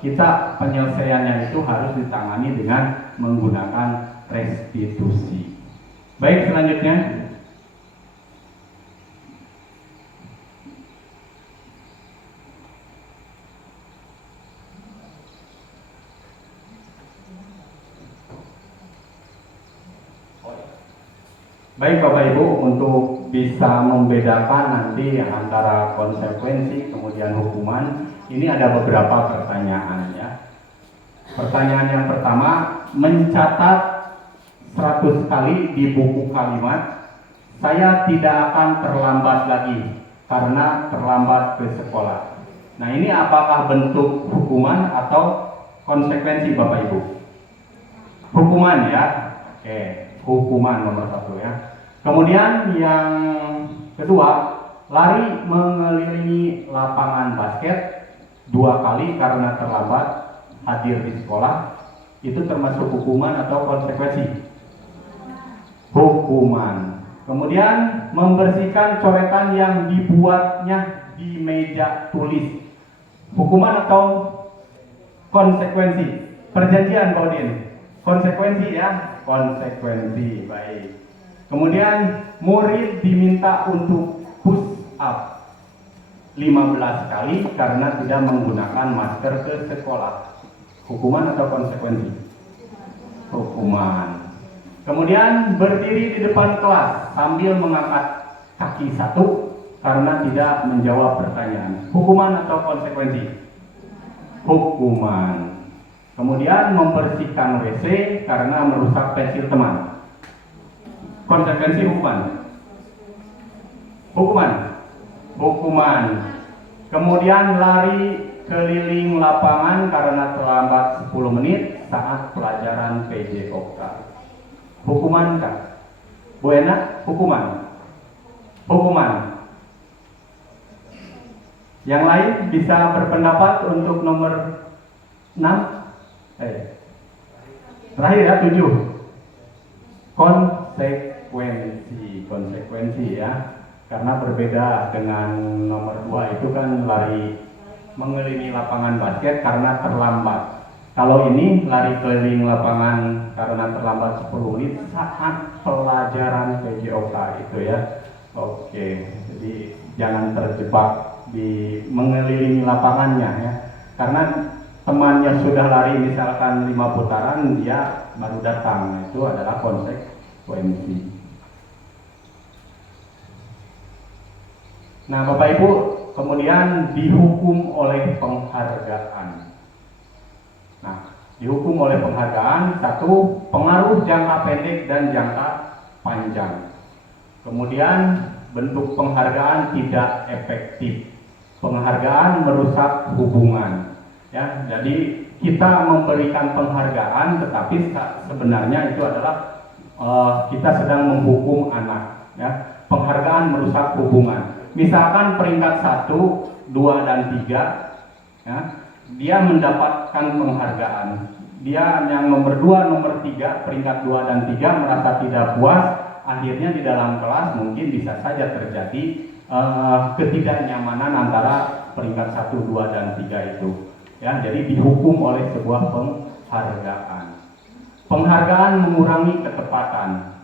kita penyelesaiannya itu harus ditangani dengan menggunakan restitusi. Baik, selanjutnya baik Bapak Ibu, untuk bisa membedakan nanti antara konsekuensi kemudian hukuman, ini ada beberapa pertanyaan ya. Pertanyaan yang pertama, mencatat 100 kali di buku kalimat, saya tidak akan terlambat lagi karena terlambat ke sekolah. Nah ini apakah bentuk hukuman atau konsekuensi Bapak Ibu? Hukuman ya, oke, hukuman nomor 1 ya. Kemudian yang kedua, lari mengelilingi lapangan basket 2 kali karena terlambat hadir di sekolah, itu termasuk hukuman atau konsekuensi? Hukuman. Kemudian membersihkan coretan yang dibuatnya di meja tulis, hukuman atau konsekuensi? Perjanjian Pak Udin, konsekuensi ya, konsekuensi. Baik. Kemudian murid diminta untuk push up 15 kali karena tidak menggunakan masker ke sekolah, hukuman atau konsekuensi? Hukuman. Kemudian berdiri di depan kelas sambil mengangkat kaki 1 karena tidak menjawab pertanyaan, hukuman atau konsekuensi? Hukuman. Kemudian membersihkan WC karena merusak pensil teman, konsekuensi hukuman? Hukuman. Hukuman. Kemudian lari keliling lapangan karena terlambat 10 menit saat pelajaran PJOK, hukuman kah? Bu Ena, hukuman? Hukuman. Yang lain bisa berpendapat untuk nomor 6? Terakhir ya, 7. Konsekuensi ya, karena berbeda dengan nomor 2 itu kan lari mengelilingi lapangan basket karena terlambat. Kalau ini lari keliling lapangan karena terlambat 10 menit saat pelajaran PJOK itu ya. Oke, jadi jangan terjebak di mengelilingi lapangannya ya. Karena temannya sudah lari misalkan 5 putaran, dia baru datang. Itu adalah konsekuensi. Nah, Bapak Ibu, kemudian dihukum oleh penghargaan. Nah, dihukum oleh penghargaan, satu, pengaruh jangka pendek dan jangka panjang. Kemudian bentuk penghargaan tidak efektif. Penghargaan merusak hubungan. Ya, jadi kita memberikan penghargaan, tetapi sebenarnya itu adalah kita sedang menghukum anak. Ya, penghargaan merusak hubungan. Misalkan peringkat 1, 2, dan 3, ya, dia mendapatkan penghargaan. Dia yang nomor 2, nomor 3, peringkat 2 dan 3 merasa tidak puas. Akhirnya di dalam kelas mungkin bisa saja terjadi ketidaknyamanan antara peringkat 1, 2, dan 3 itu. Ya, jadi dihukum oleh sebuah penghargaan. Penghargaan mengurangi ketepatan.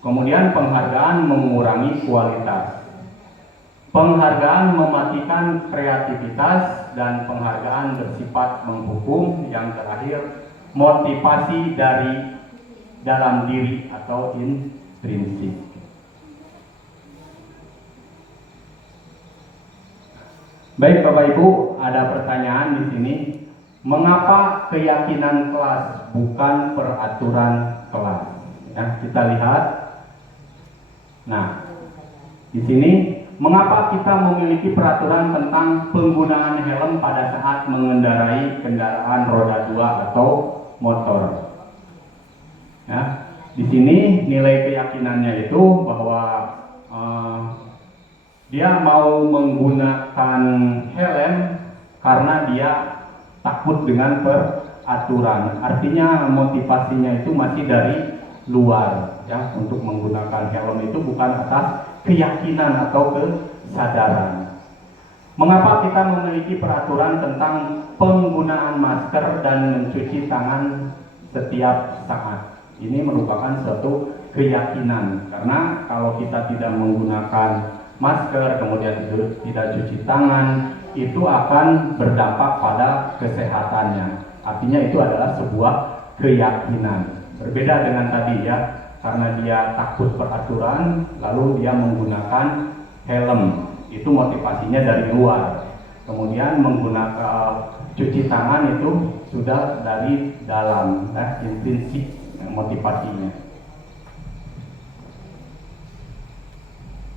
Kemudian penghargaan mengurangi kualitas. Penghargaan mematikan kreativitas dan penghargaan bersifat menghukum. Yang terakhir, motivasi dari dalam diri atau intrinsik. Baik Bapak Ibu, ada pertanyaan di sini. Mengapa keyakinan kelas bukan peraturan kelas? Ya, kita lihat. Nah, di sini mengapa kita memiliki peraturan tentang penggunaan helm pada saat mengendarai kendaraan roda 2 atau motor? Ya, di sini nilai keyakinannya itu bahwa dia mau menggunakan helm karena dia takut dengan peraturan. Artinya motivasinya itu masih dari luar, ya, untuk menggunakan helm itu bukan atas keyakinan atau kesadaran. Mengapa kita memiliki peraturan tentang penggunaan masker dan mencuci tangan setiap saat? Ini merupakan suatu keyakinan, karena kalau kita tidak menggunakan masker, kemudian tidak cuci tangan, itu akan berdampak pada kesehatannya. Artinya itu adalah sebuah keyakinan. Berbeda dengan tadi ya, karena dia takut peraturan, lalu dia menggunakan helm. Itu motivasinya dari luar. Kemudian menggunakan cuci tangan itu sudah dari dalam, intrinsik motivasinya.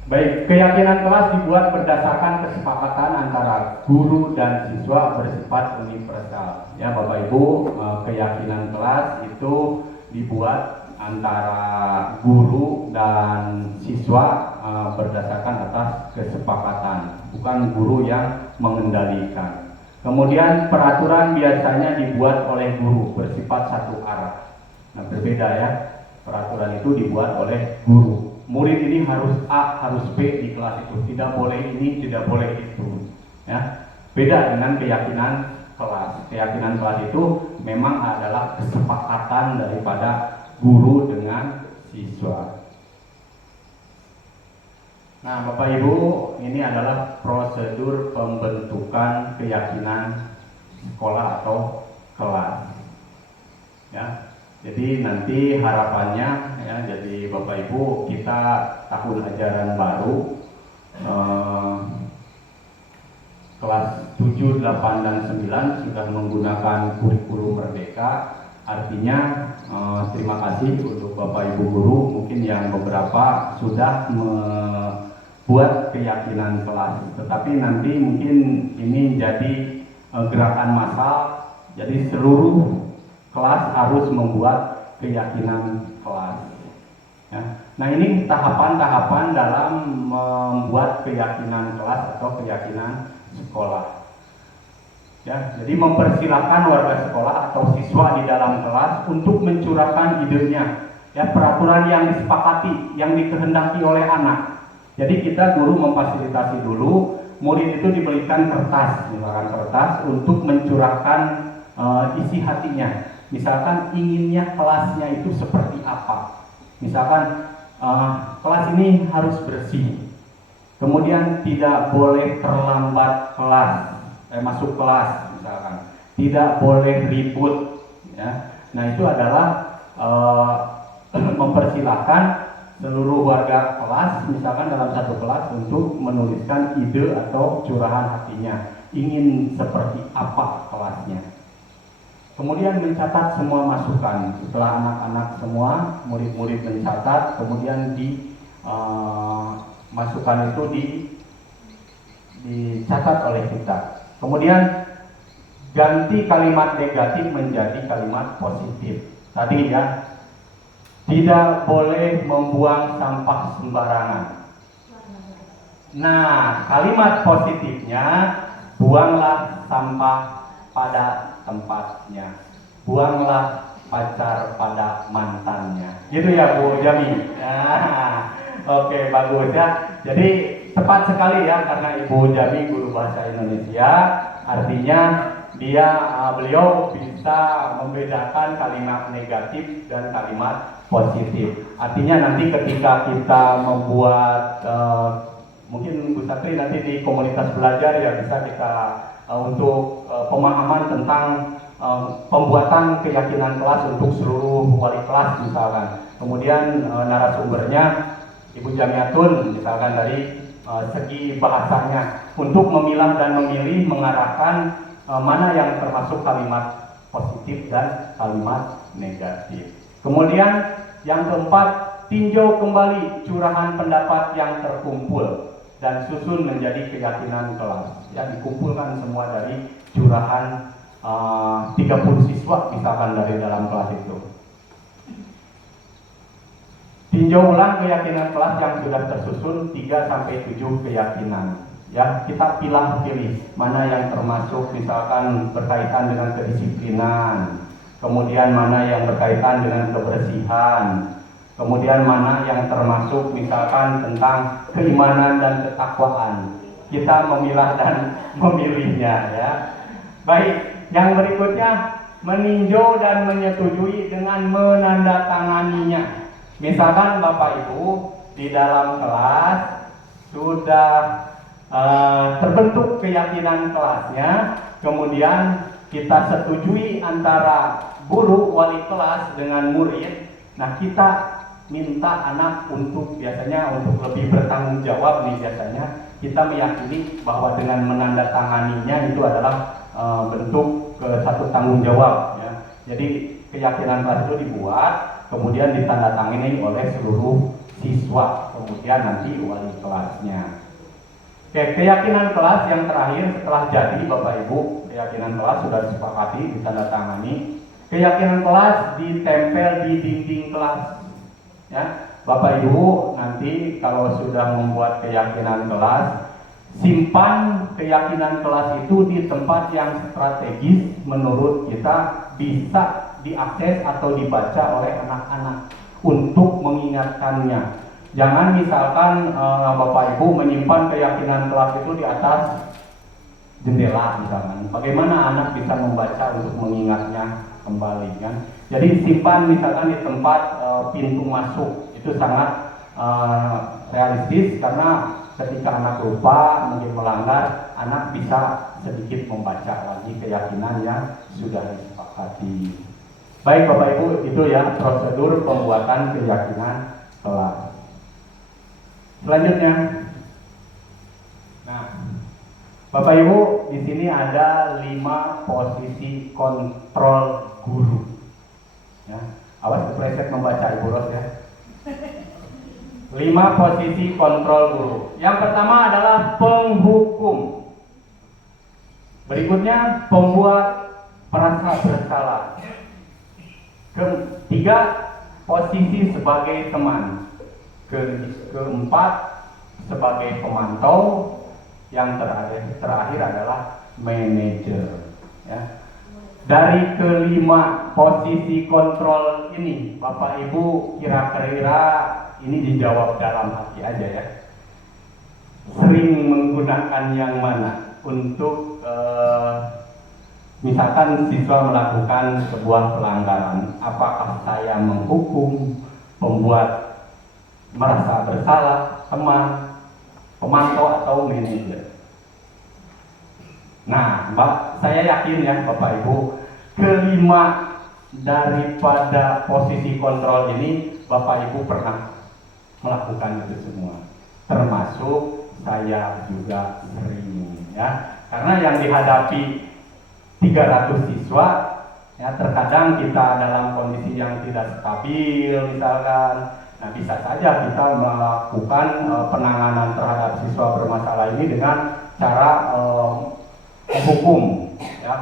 Baik, keyakinan kelas dibuat berdasarkan kesepakatan antara guru dan siswa bersifat universal. Ya Bapak Ibu, keyakinan kelas itu dibuat antara guru dan siswa berdasarkan atas kesepakatan, bukan guru yang mengendalikan. Kemudian peraturan biasanya dibuat oleh guru bersifat satu arah. Nah, berbeda ya, peraturan itu dibuat oleh guru. Murid ini harus A, harus B di kelas itu, tidak boleh ini, tidak boleh itu. Ya, beda dengan keyakinan kelas. Keyakinan kelas itu memang adalah kesepakatan daripada guru dengan siswa. Nah, Bapak Ibu, ini adalah prosedur pembentukan keyakinan sekolah atau kelas. Ya, jadi nanti harapannya ya, jadi Bapak Ibu, kita tahun ajaran baru kelas 7, 8, dan 9 sudah menggunakan kurikulum Merdeka. Artinya terima kasih untuk Bapak Ibu guru, mungkin yang beberapa sudah membuat keyakinan kelas, tetapi nanti mungkin ini jadi gerakan massal, jadi seluruh kelas harus membuat keyakinan kelas. Ya. Nah, ini tahapan-tahapan dalam membuat keyakinan kelas atau keyakinan sekolah. Ya, jadi mempersilahkan warga sekolah atau siswa di dalam kelas untuk mencurahkan idenya, ya, peraturan yang disepakati, yang dikehendaki oleh anak. Jadi kita guru memfasilitasi dulu, murid itu diberikan kertas, misalkan kertas untuk mencurahkan isi hatinya. Misalkan inginnya kelasnya itu seperti apa. Misalkan kelas ini harus bersih. Kemudian tidak boleh terlambat kelas, masuk kelas misalkan. Tidak boleh ribut. Ya. Nah itu adalah mempersilahkan seluruh warga kelas, misalkan dalam satu kelas, untuk menuliskan ide atau curahan hatinya, ingin seperti apa kelasnya. Kemudian mencatat semua masukan. Setelah anak-anak semua, murid-murid mencatat, kemudian masukan itu dicatat oleh kita. Kemudian ganti kalimat negatif menjadi kalimat positif. Tadi ya, tidak boleh membuang sampah sembarangan. Nah, kalimat positifnya, buanglah sampah pada tempatnya. Buanglah pacar pada mantannya. Gitu ya Bu Jami. Nah, oke, bagus ya. Jadi tepat sekali ya, karena Ibu Jami guru bahasa Indonesia, artinya beliau bisa membedakan kalimat negatif dan kalimat positif. Artinya nanti ketika kita membuat mungkin Bu Satri nanti di komunitas belajar ya bisa kita untuk pemahaman tentang pembuatan keyakinan kelas untuk seluruh wali kelas misalkan. Kemudian narasumbernya Ibu Jamiatun misalkan dari segi bahasanya untuk memilah dan memilih mengarahkan mana yang termasuk kalimat positif dan kalimat negatif. Kemudian yang keempat, tinjau kembali curahan pendapat yang terkumpul dan susun menjadi keyakinan kelas. Ya, dikumpulkan semua dari curahan 30 siswa misalkan dari dalam kelas itu. Tinjau ulang keyakinan kelas yang sudah tersusun 3-7 keyakinan. Ya, kita pilih mana yang termasuk misalkan berkaitan dengan kedisiplinan, kemudian mana yang berkaitan dengan kebersihan, kemudian mana yang termasuk misalkan tentang keimanan dan ketakwaan. Kita memilah dan memilihnya ya. Baik, yang berikutnya meninjau dan menyetujui dengan menandatanganinya. Misalkan Bapak Ibu di dalam kelas sudah terbentuk keyakinan kelasnya, kemudian kita setujui antara guru wali kelas dengan murid. Nah, kita minta anak untuk biasanya untuk lebih bertanggung jawab nih, biasanya kita meyakini bahwa dengan menandatanganinya itu adalah bentuk satu tanggung jawab ya. Jadi keyakinan kelas itu dibuat, kemudian ditandatangani oleh seluruh siswa, kemudian nanti wali kelasnya. Oke, keyakinan kelas yang terakhir setelah jadi Bapak Ibu, keyakinan kelas sudah disepakati, ditandatangani. Keyakinan kelas ditempel di dinding kelas. Ya, Bapak Ibu nanti kalau sudah membuat keyakinan kelas, simpan keyakinan kelas itu di tempat yang strategis menurut kita bisa diakses atau dibaca oleh anak-anak untuk mengingatkannya. Jangan misalkan Bapak Ibu menyimpan keyakinan kelas itu di atas jendela misalkan. Bagaimana anak bisa membaca untuk mengingatnya kembali kan? Jadi simpan misalkan di tempat pintu masuk. Itu sangat realistis karena ketika anak lupa mungkin melanggar, anak bisa sedikit membaca lagi keyakinan yang sudah disepakati. Baik Bapak Ibu, itu ya prosedur pembuatan keyakinan kelas. Selanjutnya, nah, Bapak Ibu di sini ada 5 posisi kontrol guru. Ya, awas kepleset membaca Ibu Ros ya. 5 posisi kontrol guru. Yang pertama adalah penghukum. Berikutnya pembuat merasa bersalah. Ketiga, posisi sebagai teman. Keempat, sebagai pemantau. Yang terakhir adalah manajer. Ya. Dari kelima posisi kontrol ini, Bapak Ibu kira-kira ini dijawab dalam hati aja ya. Sering menggunakan yang mana untuk Misalkan siswa melakukan sebuah pelanggaran, apakah saya menghukum, membuat merasa bersalah, teman, pemantau atau manajer? Nah, saya yakin ya Bapak Ibu, kelima daripada posisi kontrol ini Bapak Ibu pernah melakukan itu semua. Termasuk saya juga sering ya. Karena yang dihadapi 300 siswa, ya terkadang kita dalam kondisi yang tidak stabil misalkan. Nah, bisa saja kita melakukan penanganan terhadap siswa bermasalah ini dengan cara hukum, ya,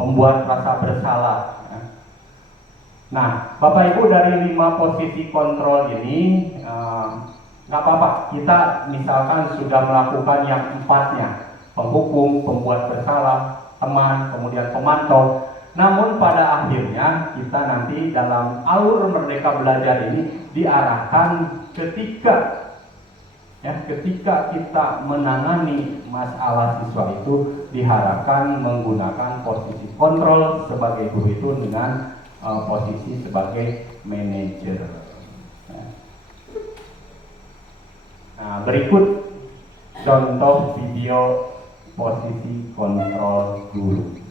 membuat rasa bersalah. Ya. Nah, Bapak Ibu, dari 5 posisi kontrol ini nggak apa-apa. Kita misalkan sudah melakukan yang 4-nya, penghukum, pembuat bersalah, teman, kemudian pemantau. Namun pada akhirnya kita nanti dalam alur Merdeka Belajar ini diarahkan ketika kita menangani masalah siswa itu diharapkan menggunakan posisi kontrol sebagai guru itu dengan posisi sebagai manajer. Nah, berikut contoh video posisi kontrol guru.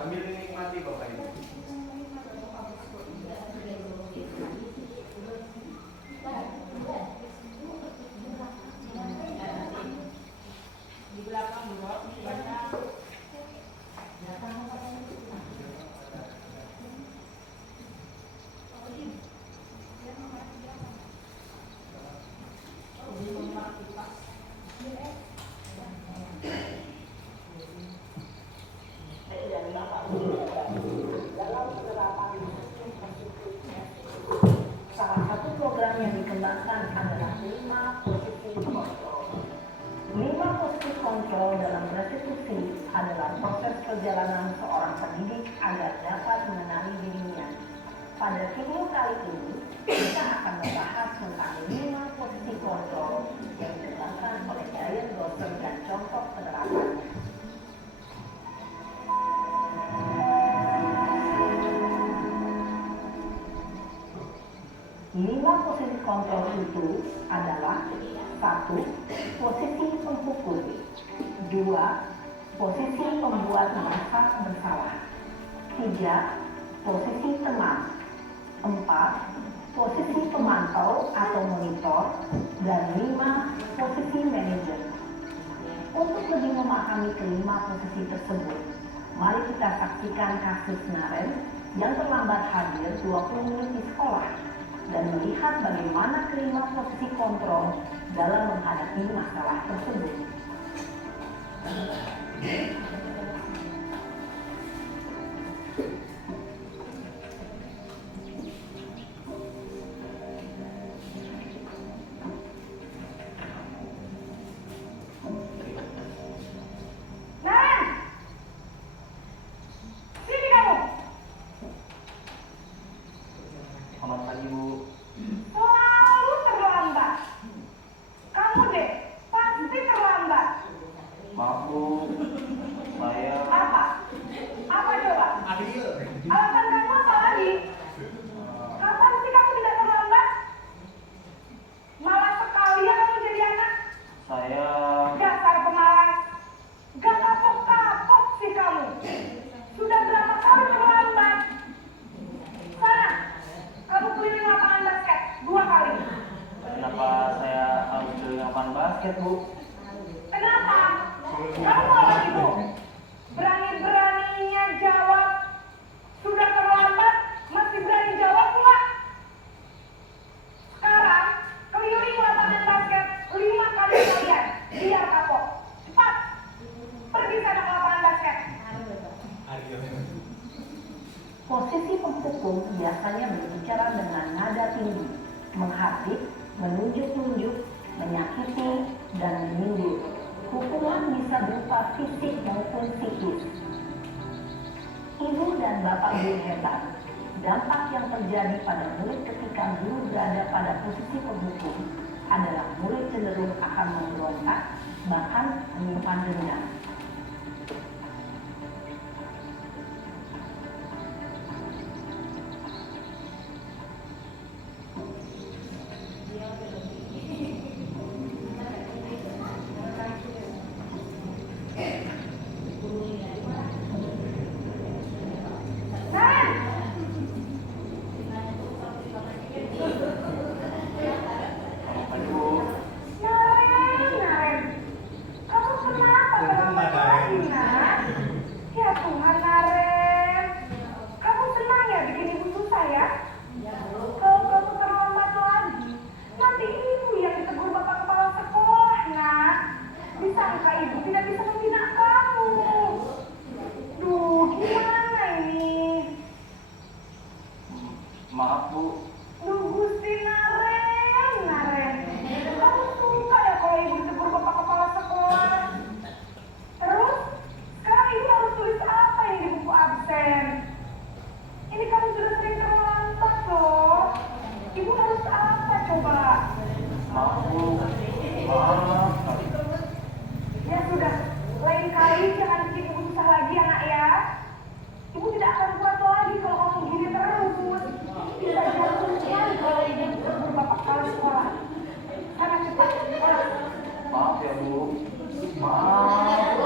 Sambil menikmati Bapak Ibu. Salah satu program yang dikembangkan adalah 5 posisi kontrol. 5 posisi kontrol dalam restitusi adalah proses perjalanan seorang pendidik agar dapat mengenali dirinya. Pada video kali ini, kita akan membahas tentang 5 posisi kontrol yang dikembangkan oleh Diane Gosling dan contoh penerapannya. 5 posisi kontrol itu adalah 1. Posisi penghukum, 2. Posisi pembuat merasa bersalah, 3. Posisi teman, 4. Posisi pemantau atau monitor, dan 5. Posisi manajer. Untuk lebih memahami kelima posisi tersebut, mari kita saksikan kasus Naren yang terlambat hadir 20 menit di sekolah dan melihat bagaimana kelima posisi kontrol dalam menghadapi masalah tersebut. Selamat pagi, Bu. Selalu terlambat. Kamu deh, pasti terlambat. Maaf, Bu. Saya Apa? Apa coba? Alasan kamu apa lagi? Kapan sih kamu tidak terlambat? Malas sekali ya kamu jadi anak. saya Dasar pemalas. Gak kapok-kapok sih kamu. Sudah berapa kali terlambat? Sana, kamu keliling lapangan basket 2 kali. kenapa saya harus ke lapangan basket, Bu? Kenapa? Kamu mau apa ibu? Berani-beraninya jawab. Sudah terlambat, masih berani jawab enggak? Sekarang, keliling lapangan basket 5 kali sekalian. Biar kapok. Cepat. Pergi sana ke lapangan basket. Posisi penghukum biasanya berbicara dengan nada tinggi, menghardik, menunjuk-nunjuk, menyakiti, dan menyindir. Hukuman bisa berupa fisik maupun psikis. Ibu dan bapak guru hebat, dampak yang terjadi pada murid ketika guru berada pada posisi penghukum adalah murid cenderung akan memberontak, bahkan menyimpan dendam. Selamat pagi, Bu. Naren, kamu kenapa terlambat lagi, nak? Ya Tuhan, Naren, kamu senang ya bikin ibu susah ya? Kalau kamu terlambat lagi, nanti ibu yang ditegur bapak kepala sekolah, nak. Disangka ibu tidak bisa membina kamu. Duh, gimana ini? Maaf, Bu. Duh, Gusti Naren. Kamu suka ya kalau ibu ditegur bapak kepala sekolah? Terus, sekarang ibu harus tulis apa yang di buku absen? Ini kamu sudah sering terlambat loh. Ibu harus apa coba? Maaf, Bu. Maaf. Ya sudah, lain kali jangan bikin ibu susah lagi anak ya. Ibu tidak akan kuat lagi kalau kamu gini terus. Bisa jatuh sekali kalau ibu ditegur bapak kepala sekolah. Sana cepat, kelas. Maaf ya, Bu. Maaf.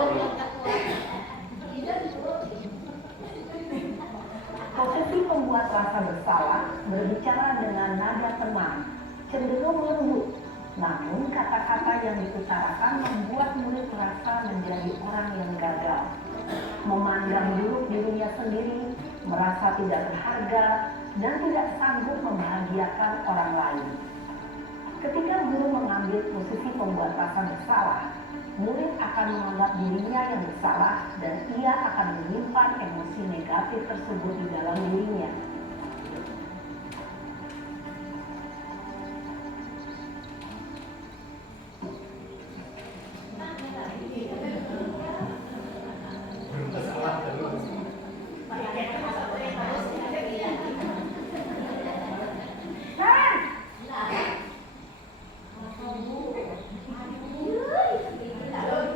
Posisi pembuat rasa bersalah berbicara dengan nada tenang, cenderung lembut. Namun kata-kata yang diutarakan membuat murid merasa menjadi orang yang gagal, memandang buruk dirinya sendiri, merasa tidak berharga, dan tidak sanggup membahagiakan orang lain. Ketika guru mengambil posisi pembuat rasa bersalah, murid akan menganggap dirinya yang bersalah dan ia akan menyimpan emosi negatif tersebut di dalam dirinya.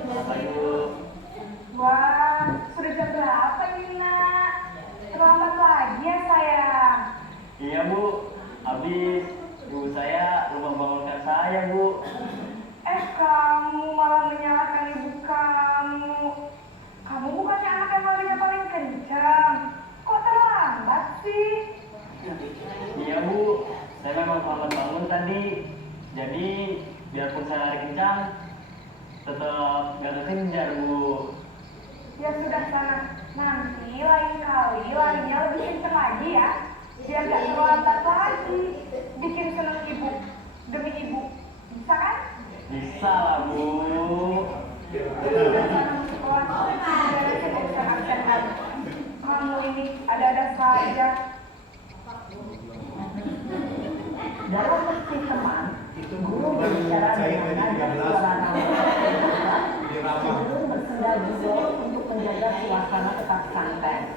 Selamat pagi, Bu. Wah, sudah jam berapa ini, nak? Terlambat lagi ya, sayang. Iya, Bu. Habis ibu saya lupa bangunkan saya, Bu. Kamu malah menyalahkan ibu kamu. Kamu bukannya anak yang larinya paling kencang. Kok terlambat sih? Iya, Bu. Saya memang selamat bangun tadi. Jadi, biarpun saya lari kencang, tetap nggak kekejar Bu. Ya sudah sana, nanti lain kali larinya lebih kenceng lagi ya, biar gak terlambat lagi. Bikin seneng ibu, demi ibu, bisa kan? Bisa lah Bu. Sudah sana ke sekolah, beresin urusan absen kamu. Kamu ini ada-ada saja. Dalam meski teman, guru berbicara dengan nada suara ramah sebelum bersenda gurau untuk menjaga suasana tetap santai.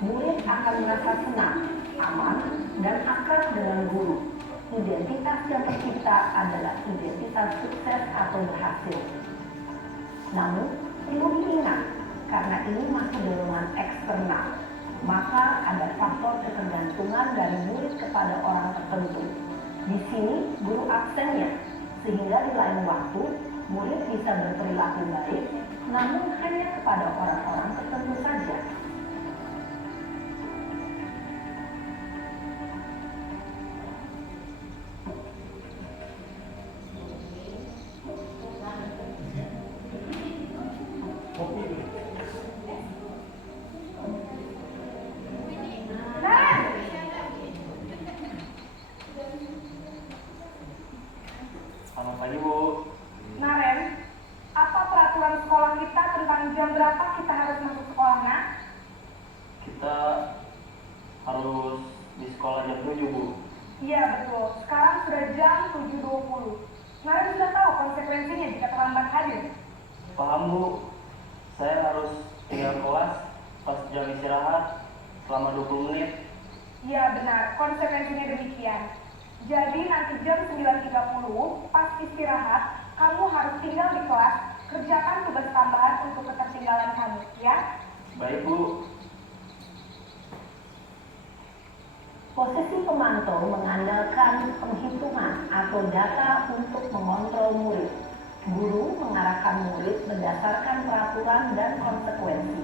Murid akan merasa senang, aman, dan akrab dengan guru. Identitas yang tercipta adalah identitas sukses atau berhasil. Namun, perlu diingat, karena ini masih dorongan eksternal, maka ada faktor ketergantungan dari murid kepada orang tertentu. Di sini guru absennya, sehingga di lain waktu murid bisa berperilaku baik, namun hanya kepada orang-orang tertentu saja. Selamat pagi Bu. Naren, apa peraturan sekolah kita tentang jam berapa kita harus masuk sekolah, nak? Kita harus di sekolah jam 7 Bu. Iya betul, sekarang sudah jam 7.20. Naren sudah tahu konsekuensinya jika terlambat hadir. Paham Bu. Saya harus tinggal kelas pas jam istirahat selama 20 menit. Iya benar, konsekuensinya demikian. Jadi nanti jam 9.30 pas istirahat, kamu harus tinggal di kelas, kerjakan tugas tambahan untuk ketertinggalan kamu, ya? Baik Bu. Posisi pemantau mengandalkan penghitungan atau data untuk mengontrol murid. Guru mengarahkan murid berdasarkan peraturan dan konsekuensi.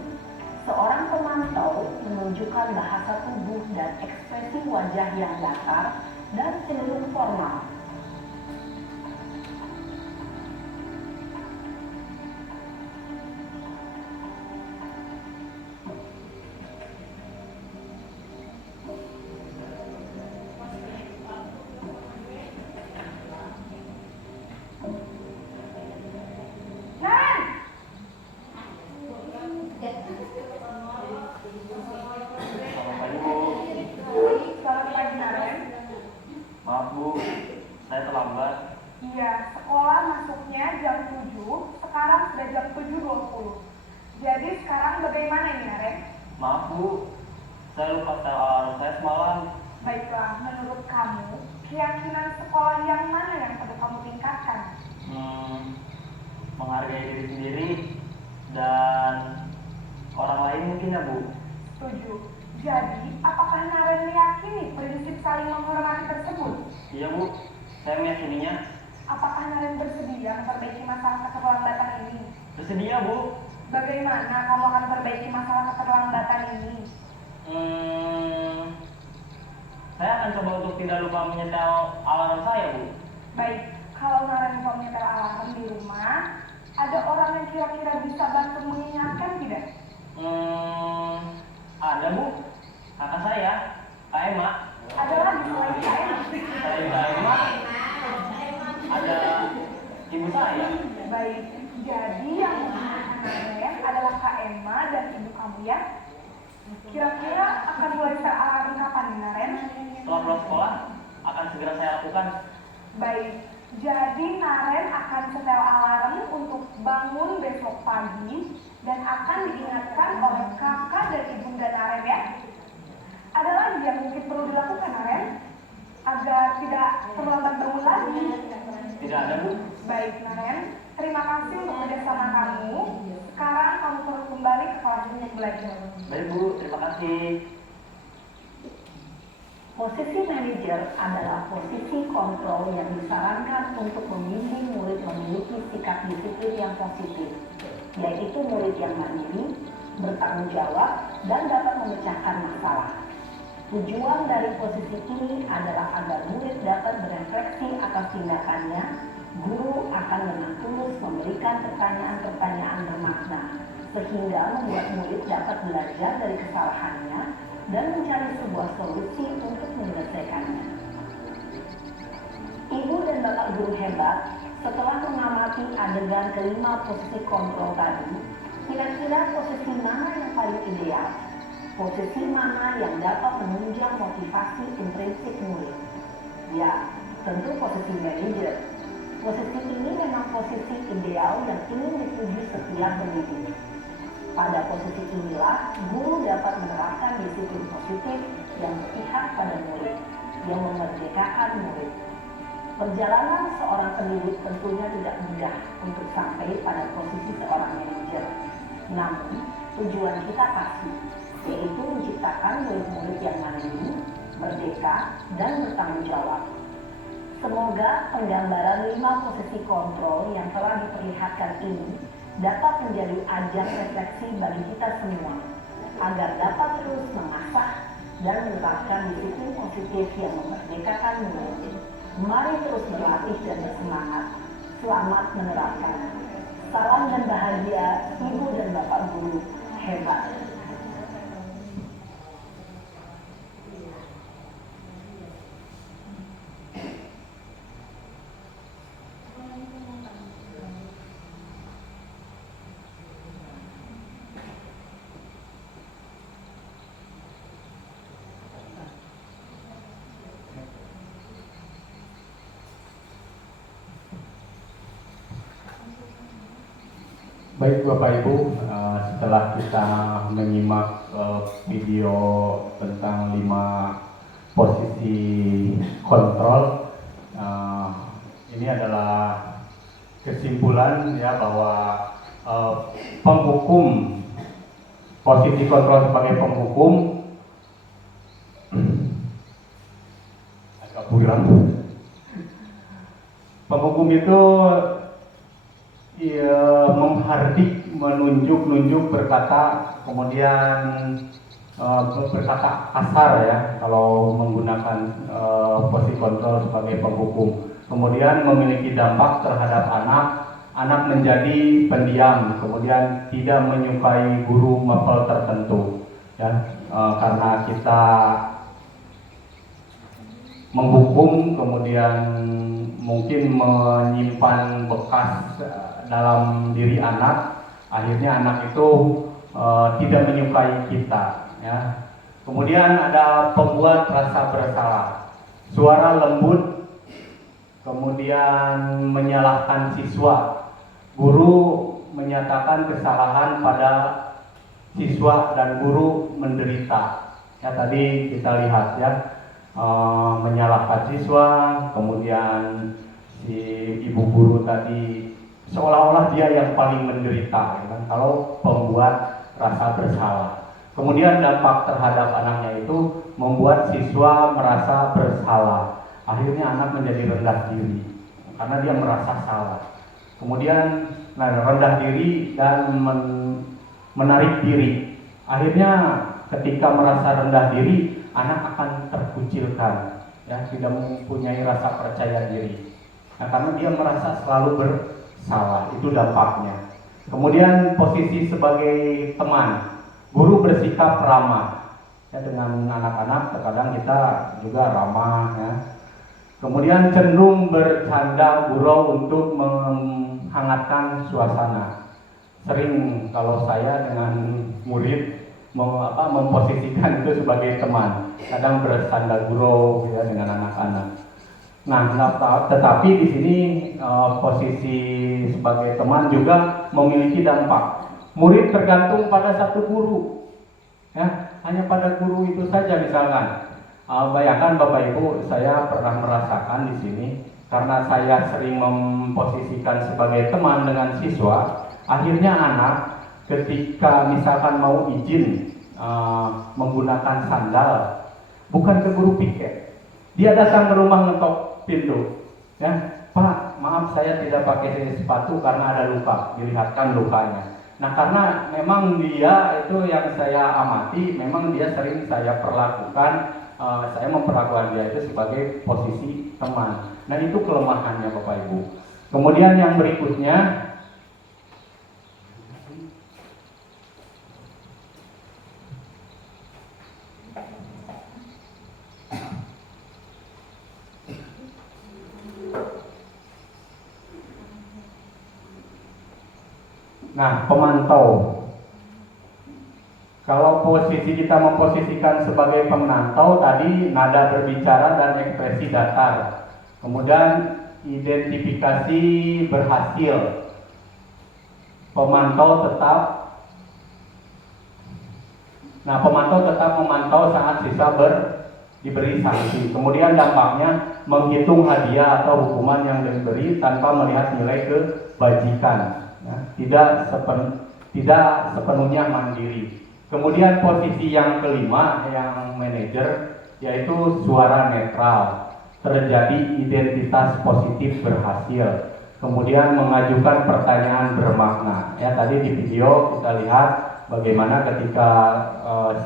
Seorang pemantau menunjukkan bahasa tubuh dan ekspresi wajah yang datar dan cenderung formal. Naren! Selamat pagi Bu. Selamat pagi, Naren. Maaf Bu, saya terlambat. Iya, sekolah masuknya jam 7, sekarang sudah jam 7.20. Jadi sekarang bagaimana ini, Naren? Maaf Bu, saya lupa setel alarm saya semalam. Baiklah, menurut kamu, keyakinan sekolah yang mana yang perlu kamu tingkatkan? Menghargai diri sendiri dan orang lain mungkin ya Bu. Setuju. Jadi, apakah Naren meyakini prinsip saling menghormati tersebut? Iya Bu, saya meyakininya. Apakah Naren bersedia memperbaiki masalah keterlambatan ini? Bersedia Bu. Bagaimana kamu akan memperbaiki masalah keterlambatan ini? Saya akan coba untuk tidak lupa menyetel alarm saya Bu. Baik, kalau Naren lupa menyetel alarm di rumah, ada orang yang kira-kira bisa bantu mengingatkan tidak? Ada Bu, kakak saya, Kak Emma. Ada lagi selain saya? Selain Kak Emma, ada ibu saya. Baik, jadi yang mengingatkan Naren adalah Kak Emma dan ibu kamu ya? Kira-kira akan mulai setel alarm kapan nih, Naren? Setelah pulang sekolah, akan segera saya lakukan. Baik, jadi Naren akan setel alarm untuk bangun besok pagi dan akan diingatkan oleh kakak dan ibunda Naren ya. Ada lagi yang mungkin perlu dilakukan Naren agar tidak terlambat bangun lagi. Tidak ada Bu. Baik Naren, terima kasih untuk kerjasama kamu. Sekarang kamu perlu kembali ke kelas untuk belajar. Baik Bu, terima kasih. Posisi manajer adalah posisi kontrol yang disarankan untuk membimbing murid memiliki sikap disiplin yang positif, yaitu murid yang mandiri, bertanggung jawab, dan dapat memecahkan masalah. Tujuan dari posisi ini adalah agar murid dapat berefleksi atas tindakannya Guru akan dengan tulus memberikan pertanyaan-pertanyaan bermakna, sehingga membuat murid dapat belajar dari kesalahannya dan mencari sebuah solusi untuk menyelesaikannya. Ibu dan bapak guru hebat, setelah mengamati adegan kelima posisi kontrol tadi, kira-kira posisi mana yang paling ideal? Posisi mana yang dapat menunjang motivasi intrinsik murid? Ya, tentu posisi manajer. Posisi ini memang posisi ideal yang ingin dituju setiap pendidik. Pada posisi inilah, guru dapat menerapkan disiplin positif yang berpihak pada murid, yang memerdekakan murid. Perjalanan seorang pendidik tentunya tidak mudah untuk sampai pada posisi seorang manajer. Namun, tujuan kita pasti, yaitu menciptakan murid-murid yang mandiri, merdeka, dan bertanggung jawab. Semoga penggambaran 5 posisi kontrol yang telah diperlihatkan ini dapat menjadi ajang refleksi bagi kita semua, agar dapat terus mengasah dan menerapkan disiplin positif yang memerdekakan murid. Mari terus berlatih dan bersemangat. Selamat menerapkan. Salam dan bahagia, Ibu dan Bapak Guru hebat. Baik Bapak Ibu, setelah kita menyimak video tentang 5 posisi kontrol, ini adalah kesimpulan ya bahwa penghukum, posisi kontrol sebagai penghukum agak buram. Penghukum itu menghardik, menunjuk-nunjuk, berkata, kemudian berkata kasar ya kalau menggunakan posisi kontrol sebagai penghukum. Kemudian memiliki dampak terhadap anak menjadi pendiam, kemudian tidak menyukai guru level tertentu ya, karena kita menghukum, kemudian mungkin menyimpan bekas dalam diri anak, akhirnya anak itu tidak menyukai kita ya. Kemudian ada pembuat rasa bersalah, suara lembut, kemudian menyalahkan siswa, guru menyatakan kesalahan pada siswa dan guru menderita ya. Tadi kita lihat ya, menyalahkan siswa, kemudian si ibu guru tadi seolah-olah dia yang paling menderita ya kan, kalau pembuat rasa bersalah. Kemudian dampak terhadap anaknya itu membuat siswa merasa bersalah, akhirnya anak menjadi rendah diri karena dia merasa salah. Kemudian rendah diri dan menarik diri, akhirnya ketika merasa rendah diri anak akan terkucilkan ya, tidak mempunyai rasa percaya diri. Nah, karena dia merasa selalu bersalah, itu dampaknya. Kemudian posisi sebagai teman, guru bersikap ramah ya, dengan anak-anak terkadang kita juga ramah ya. Kemudian cenderung bercanda gurau untuk menghangatkan suasana. Sering kalau saya dengan murid memposisikan itu sebagai teman, kadang bersanda gurau ya dengan anak-anak. Nah, tetapi di sini posisi sebagai teman juga memiliki dampak. Murid tergantung pada satu guru, ya, hanya pada guru itu saja misalkan. Bayangkan Bapak Ibu, saya pernah merasakan di sini karena saya sering memposisikan sebagai teman dengan siswa, akhirnya anak ketika misalkan mau izin menggunakan sandal, bukan ke guru piket, dia datang ke rumah ngetok pintu, ya, Pak, maaf saya tidak pakai sepatu karena ada luka, dilihatkan lukanya. Nah, karena memang dia itu yang saya amati, memang dia sering saya perlakukan, saya memperlakukan dia itu sebagai posisi teman. Nah, itu kelemahannya Bapak Ibu. Kemudian yang berikutnya, nah, pemantau. Kalau posisi kita memposisikan sebagai pemantau, tadi nada berbicara dan ekspresi datar. Kemudian identifikasi berhasil. Pemantau tetap memantau saat sisa diberi sanksi. Kemudian dampaknya menghitung hadiah atau hukuman yang diberi tanpa melihat nilai kebajikan. Tidak sepenuhnya mandiri. Kemudian posisi yang kelima, yang manajer, yaitu suara netral. Terjadi identitas positif berhasil. Kemudian mengajukan pertanyaan bermakna. Ya, tadi di video kita lihat bagaimana ketika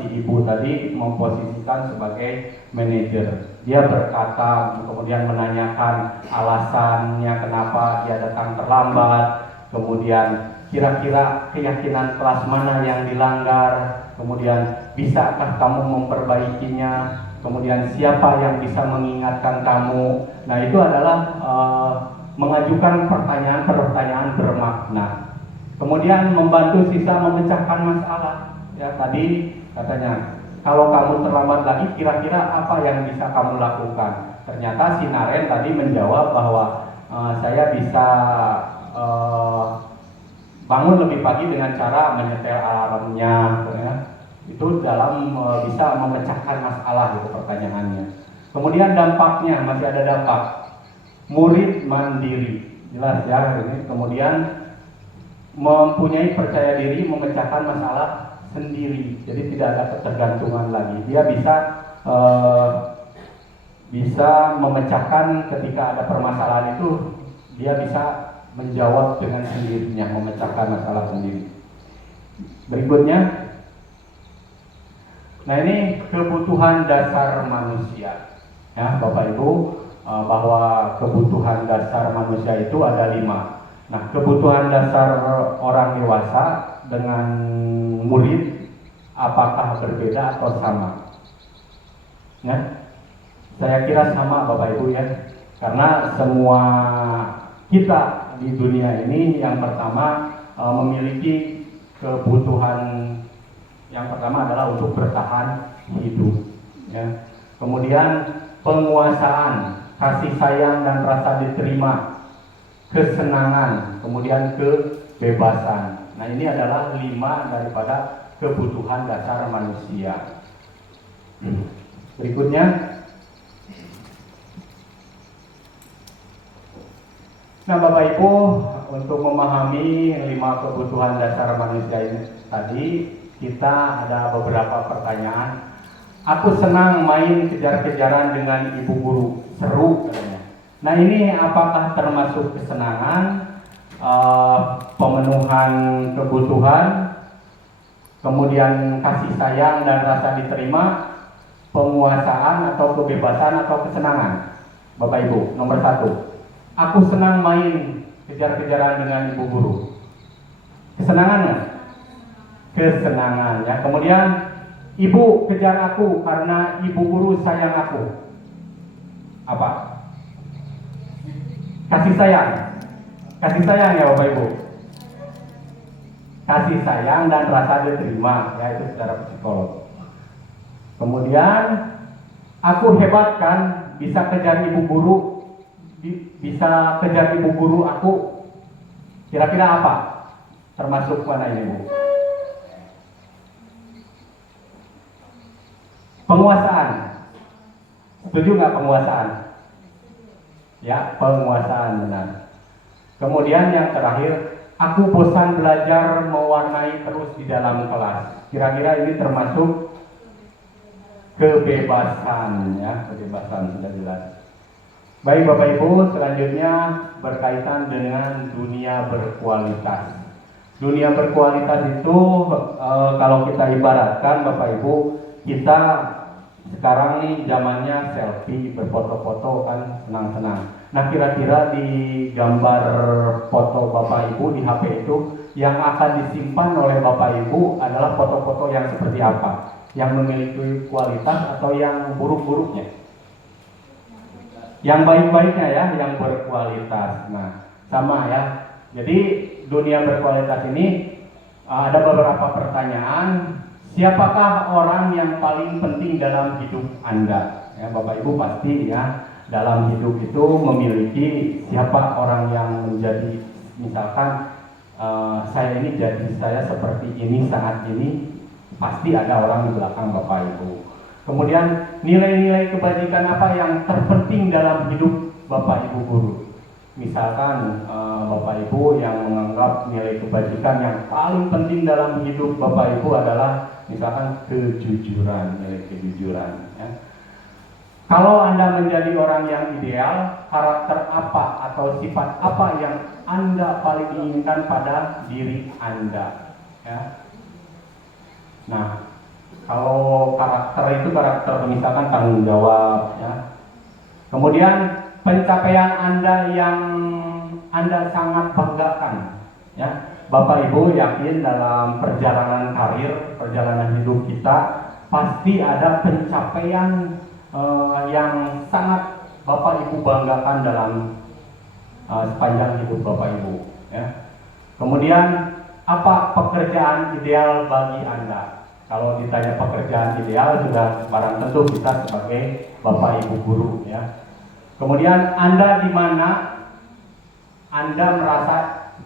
si ibu tadi memposisikan sebagai manajer. Dia berkata, kemudian menanyakan alasannya kenapa dia datang terlambat. Kemudian kira-kira keyakinan kelas mana yang dilanggar, kemudian bisakah kamu memperbaikinya, kemudian siapa yang bisa mengingatkan kamu. Nah, itu adalah mengajukan pertanyaan-pertanyaan bermakna. Kemudian membantu sisa memecahkan masalah. Ya, tadi katanya, kalau kamu terlambat lagi, kira-kira apa yang bisa kamu lakukan? Ternyata si Naren tadi menjawab bahwa saya bisa bangun lebih pagi dengan cara menyetel alarmnya, ya. Itu dalam bisa memecahkan masalah itu pertanyaannya. Kemudian dampaknya, masih ada dampak. Murid mandiri, jelas ya ini. Kemudian mempunyai percaya diri memecahkan masalah sendiri, jadi tidak ada ketergantungan lagi. Dia bisa memecahkan ketika ada permasalahan itu, dia bisa menjawab dengan sendirinya, memecahkan masalah sendiri. Berikutnya, nah ini kebutuhan dasar manusia, ya Bapak Ibu, bahwa kebutuhan dasar manusia itu ada 5. Nah, kebutuhan dasar orang dewasa dengan murid apakah berbeda atau sama? Ya, saya kira sama Bapak Ibu ya, karena semua kita di dunia ini yang pertama memiliki kebutuhan yang pertama adalah untuk bertahan hidup, ya. Kemudian penguasaan, kasih sayang dan rasa diterima, kesenangan, kemudian kebebasan. Nah, ini adalah 5 daripada kebutuhan dasar manusia. Berikutnya, nah Bapak Ibu, untuk memahami 5 kebutuhan dasar manusia ini tadi, kita ada beberapa pertanyaan. Aku senang main kejar-kejaran dengan ibu guru, seru katanya. Nah, ini apakah termasuk kesenangan, pemenuhan kebutuhan, kemudian kasih sayang dan rasa diterima, penguasaan atau kebebasan atau kesenangan? Bapak Ibu, nomor 1. Aku senang main kejar-kejaran dengan ibu guru. Kesenangannya? Kesenangan, ya. Kemudian ibu kejar aku karena ibu guru sayang aku. Apa? Kasih sayang. Kasih sayang ya Bapak Ibu. Kasih sayang dan rasa diterima, ya, itu secara psikolog. Kemudian aku hebat kan, bisa kejar ibu guru. Bisa kejar ibu guru aku. Kira-kira apa? Termasuk mana ini, Bu? Penguasaan. Setuju nggak penguasaan? Ya, penguasaan, benar. Kemudian yang terakhir, aku bosan belajar mewarnai terus di dalam kelas. Kira-kira ini termasuk kebebasan, ya, kebebasan sudah jelas. Baik Bapak Ibu, selanjutnya berkaitan dengan dunia berkualitas. Dunia berkualitas itu kalau kita ibaratkan Bapak Ibu, kita sekarang nih zamannya selfie, berfoto-foto kan senang-senang. Nah, kira-kira di gambar foto Bapak Ibu di HP itu yang akan disimpan oleh Bapak Ibu adalah foto-foto yang seperti apa? Yang memiliki kualitas atau yang buruk-buruknya? Yang baik-baiknya ya, yang berkualitas. Nah, sama ya. Jadi dunia berkualitas ini ada beberapa pertanyaan. Siapakah orang yang paling penting dalam hidup Anda? Ya, Bapak Ibu pasti ya dalam hidup itu memiliki siapa orang yang menjadi, misalkan saya ini jadi saya seperti ini saat ini, pasti ada orang di belakang Bapak Ibu. Kemudian nilai-nilai kebajikan apa yang terpenting dalam hidup Bapak Ibu guru? Misalkan Bapak Ibu yang menganggap nilai kebajikan yang paling penting dalam hidup Bapak Ibu adalah misalkan kejujuran, nilai kejujuran. Ya. Kalau Anda menjadi orang yang ideal, karakter apa atau sifat apa yang Anda paling inginkan pada diri Anda? Ya. Nah, kalau karakter itu karakter misalkan tanggung jawab. Ya. Kemudian pencapaian Anda yang Anda sangat banggakan. Ya. Bapak Ibu yakin dalam perjalanan karir, perjalanan hidup kita pasti ada pencapaian yang sangat Bapak Ibu banggakan dalam sepanjang hidup Bapak Ibu. Ya. Kemudian apa pekerjaan ideal bagi Anda? Kalau ditanya pekerjaan ideal sudah barang tentu kita sebagai Bapak Ibu guru. Ya. Kemudian Anda di mana Anda merasa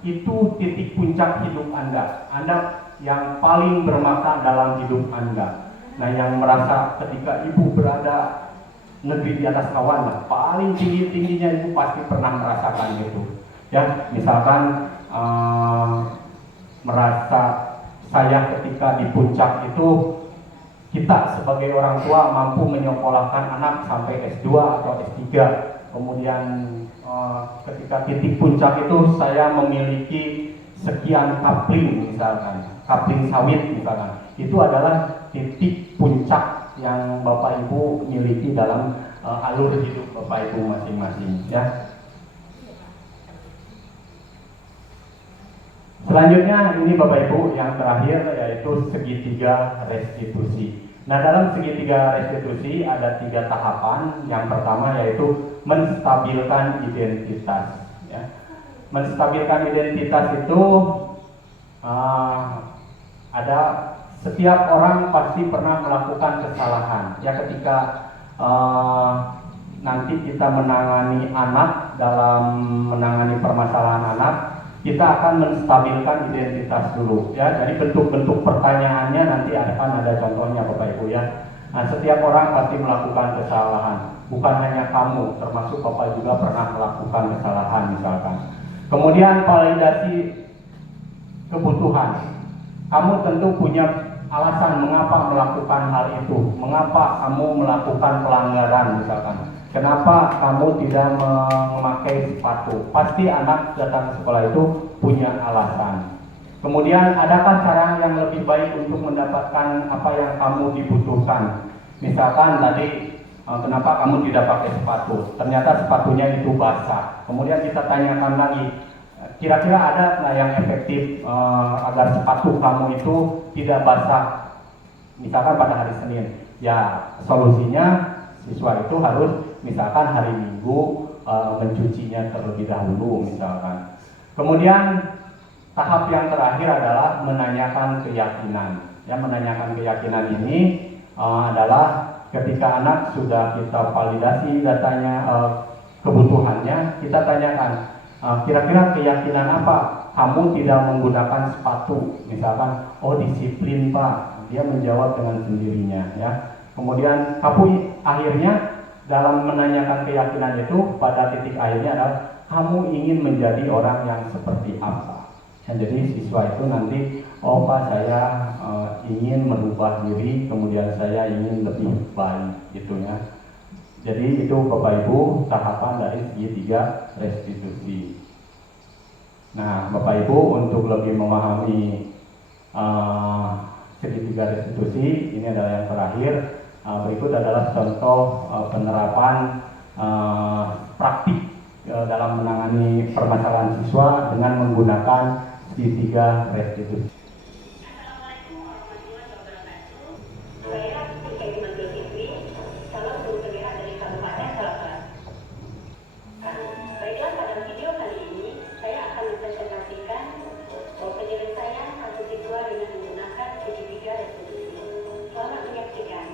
itu titik puncak hidup Anda yang paling bermakna dalam hidup Anda. Nah, yang merasa ketika ibu berada negeri di atas awan lah, paling tingginya ibu pasti pernah merasakan itu. Ya, misalkan merasa saya ketika di puncak itu kita sebagai orang tua mampu menyekolahkan anak sampai S2 atau S3. Kemudian ketika titik puncak itu saya memiliki sekian kapling misalkan, kapling sawit misalkan. Itu adalah titik puncak yang Bapak Ibu miliki dalam alur hidup Bapak Ibu masing-masing ya. Selanjutnya ini Bapak Ibu yang terakhir yaitu segitiga restitusi. Nah, dalam segitiga restitusi ada 3 tahapan. Yang pertama yaitu menstabilkan identitas. Ya. Menstabilkan identitas itu ada setiap orang pasti pernah melakukan kesalahan. Ya, ketika nanti kita menangani anak, dalam menangani permasalahan anak, kita akan menstabilkan identitas dulu. Ya, jadi bentuk-bentuk pertanyaannya nanti akan ada contohnya Bapak Ibu ya. Nah, setiap orang pasti melakukan kesalahan. Bukan hanya kamu, termasuk Bapak juga pernah melakukan kesalahan misalkan. Kemudian validasi kebutuhan. Kamu tentu punya alasan mengapa melakukan hal itu, mengapa kamu melakukan pelanggaran misalkan, kenapa kamu tidak memakai sepatu. Pasti anak datang ke sekolah itu punya alasan. Kemudian adakah cara yang lebih baik untuk mendapatkan apa yang kamu dibutuhkan? Misalkan tadi kenapa kamu tidak pakai sepatu, ternyata sepatunya itu basah. Kemudian kita tanyakan lagi, kira-kira ada nggak yang efektif agar sepatu kamu itu tidak basah, misalkan pada hari Senin. Ya, solusinya siswa itu harus misalkan hari Minggu mencucinya terlebih dahulu misalkan. Kemudian tahap yang terakhir adalah menanyakan keyakinan. Ya, menanyakan keyakinan ini adalah ketika anak sudah kita validasi datanya, kebutuhannya, kita tanyakan, kira-kira keyakinan apa kamu tidak menggunakan sepatu, misalkan, oh disiplin Pak, dia menjawab dengan sendirinya ya. Kemudian kamu akhirnya dalam menanyakan keyakinan itu pada titik akhirnya adalah kamu ingin menjadi orang yang seperti apa. Ya, jadi siswa itu nanti, oh Pak saya ingin merubah diri, kemudian saya ingin lebih baik gitu ya. Jadi itu Bapak Ibu tahapan dari segitiga restitusi. Nah, Bapak Ibu untuk lebih memahami segitiga restitusi, ini adalah yang terakhir. Berikut adalah contoh penerapan praktik dalam menangani permasalahan siswa dengan menggunakan segitiga restitusi. Assalamualaikum warahmatullahi wabarakatuh. Saya Putri Mantul Fitri, calon guru PBH dari Kabupaten Selatan. Baiklah, pada video kali ini saya akan mempresentasikan penyelesaian kasus siswa dengan menggunakan segitiga restitusi. Selamat menyaksikan.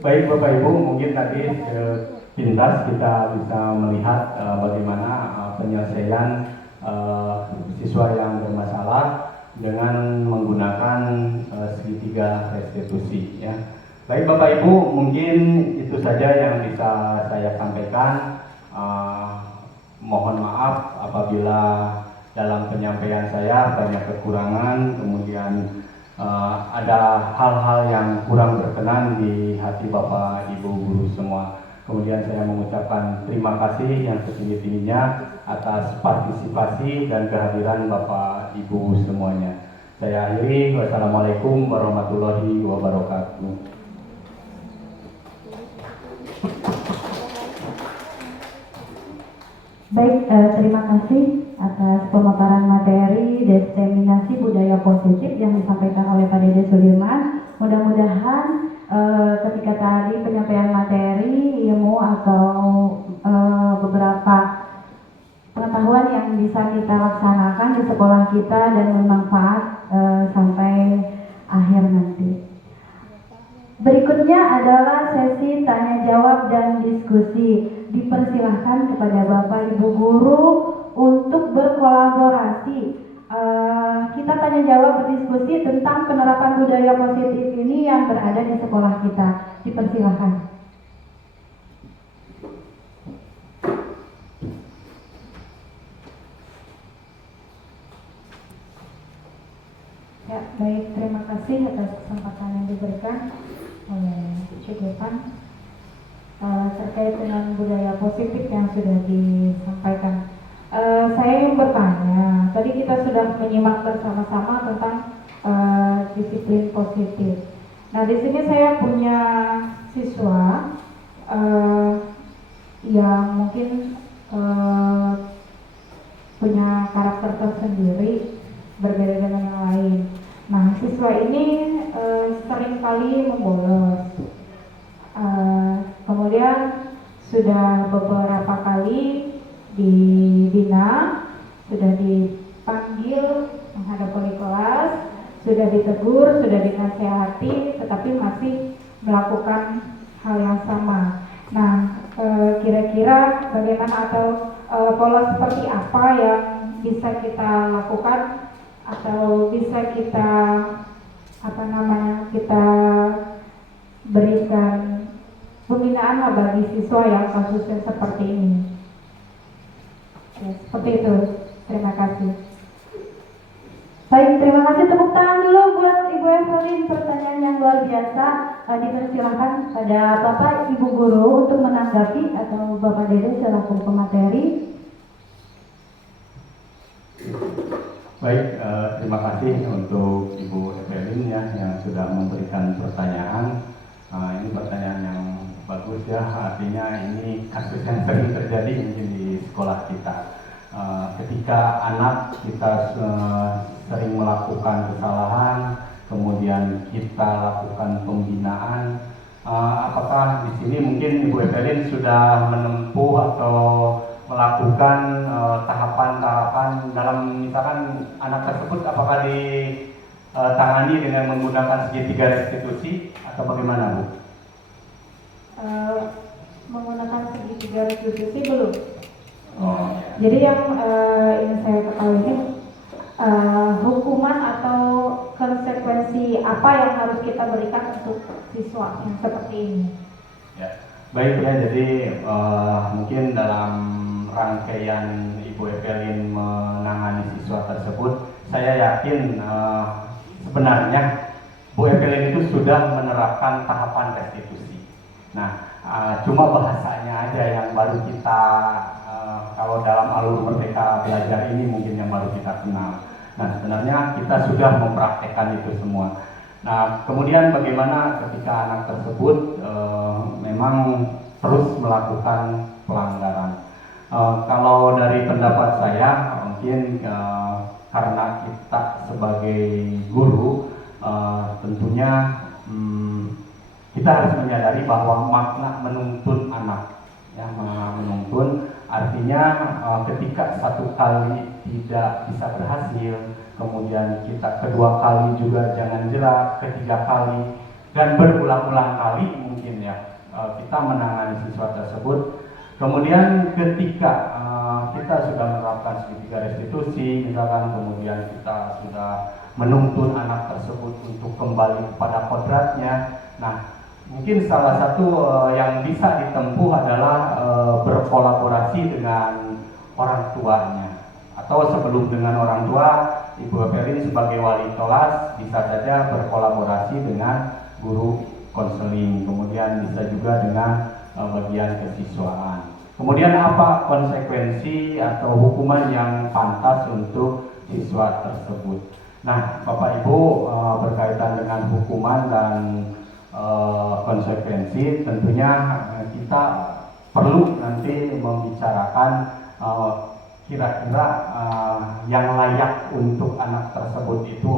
Baik Bapak Ibu, mungkin tadi sepintas kita bisa melihat bagaimana penyelesaian siswa yang bermasalah dengan menggunakan segitiga restitusi. Ya. Baik Bapak Ibu, mungkin itu saja yang bisa saya sampaikan. Mohon maaf apabila dalam penyampaian saya banyak kekurangan, kemudian ada hal-hal yang kurang berkenan di hati Bapak Ibu guru semua. Kemudian saya mengucapkan terima kasih yang setinggi-tingginya atas partisipasi dan kehadiran Bapak Ibu semuanya. Saya akhiri, wassalamualaikum warahmatullahi wabarakatuh. Baik, terima kasih atas pemaparan materi diseminasi budaya positif yang disampaikan oleh Pak Dede Sudirman. Mudah-mudahan ketika tadi penyampaian materi, ilmu atau beberapa pengetahuan yang bisa kita laksanakan di sekolah kita dan bermanfaat sampai akhir nanti. Berikutnya adalah sesi tanya jawab dan diskusi. Dipersilahkan kepada Bapak Ibu guru untuk berkolaborasi. Kita tanya jawab berdiskusi tentang penerapan budaya positif ini yang berada di sekolah kita. Dipersilahkan. Baik, terima kasih atas kesempatan yang diberikan oleh Cik Evan terkait dengan budaya positif yang sudah disampaikan. Saya ingin bertanya, tadi kita sudah menyimak bersama-sama tentang disiplin positif. Nah, di sini saya punya siswa yang mungkin punya karakter tersendiri berbeda dengan yang lain. Nah, siswa ini seringkali membolos. Kemudian sudah beberapa kali dibina, sudah dipanggil menghadap wali kelas, sudah ditegur, sudah dinasihati, tetapi masih melakukan hal yang sama. Nah, kira-kira bagaimana atau pola seperti apa yang bisa kita lakukan atau bisa kita kita berikan pembinaan bagi siswa yang kasusnya seperti ini. Ya, seperti itu. Terima kasih. Baik, terima kasih. Tepuk tangan dulu buat Ibu Evelyn, pertanyaan yang luar biasa. Dipersilahkan pada Bapak Ibu Guru untuk menanggapi, atau Bapak Dede selaku pemateri. Baik, terima kasih untuk Ibu Evelyn ya yang sudah memberikan pertanyaan. Ini pertanyaan yang bagus ya, artinya ini kasus yang sering terjadi mungkin di sekolah kita. Ketika anak kita sering melakukan kesalahan, kemudian kita lakukan pembinaan, apakah di sini mungkin Ibu Evelyn sudah menempuh atau melakukan tahapan-tahapan dalam misalkan anak tersebut apakah ditangani dengan menggunakan segitiga restitusi atau bagaimana, Bu? Menggunakan segitiga restitusi belum. Oh, ya. Jadi yang ingin saya ketahui ini hukuman atau konsekuensi apa yang harus kita berikan untuk siswa yang seperti ini. Ya. Baik ya, jadi mungkin dalam rangkaian Ibu Evelyn menangani siswa tersebut, saya yakin sebenarnya Bu Evelyn itu sudah menerapkan tahapan restitusi. Nah, cuma bahasanya aja yang baru kita kalau dalam alur Merdeka Belajar ini mungkin yang baru kita kenal. Nah, sebenarnya kita sudah mempraktekkan itu semua. Nah, kemudian bagaimana ketika anak tersebut memang terus melakukan pelanggaran. Kalau dari pendapat saya, mungkin karena kita sebagai guru, tentunya kita harus menyadari bahwa makna menuntun anak, ya, menuntun artinya ketika satu kali tidak bisa berhasil, kemudian kita kedua kali juga jangan jelek, ketiga kali dan berulang-ulang kali mungkin ya kita menangani siswa tersebut. Kemudian ketika kita sudah menerapkan segitiga restitusi, misalkan kemudian kita sudah menuntun anak tersebut untuk kembali kepada kodratnya. Nah, mungkin salah satu yang bisa ditempuh adalah berkolaborasi dengan orang tuanya. Atau sebelum dengan orang tua, Ibu Evelyn sebagai wali kelas bisa saja berkolaborasi dengan guru konseling, kemudian bisa juga dengan bagian kesiswaan. Kemudian apa konsekuensi atau hukuman yang pantas untuk siswa tersebut. Nah, Bapak Ibu, berkaitan dengan hukuman dan konsekuensi, tentunya kita perlu nanti membicarakan kira-kira yang layak untuk anak tersebut itu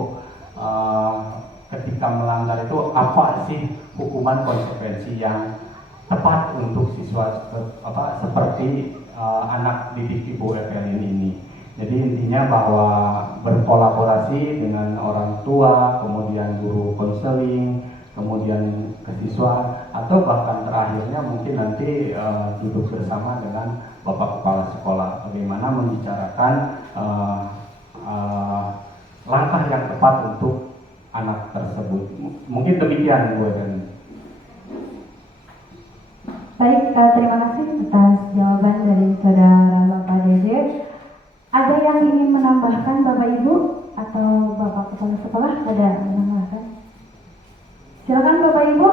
ketika melanggar itu apa sih hukuman konsekuensi yang tepat untuk siswa seperti anak didik Ibu Evelyn ini. Jadi intinya bahwa berkolaborasi dengan orang tua, kemudian guru konseling, kemudian kesiswaan, atau bahkan terakhirnya mungkin nanti duduk bersama dengan Bapak Kepala Sekolah bagaimana membicarakan langkah yang tepat untuk anak tersebut. Mungkin demikian Bu Evelyn. Baik, terima kasih atas jawaban dari Saudara Bapak Dede. Ada yang ingin menambahkan Bapak Ibu atau Bapak Bapak Kepala Sekolah pada menambahkan. Silakan Bapak Ibu,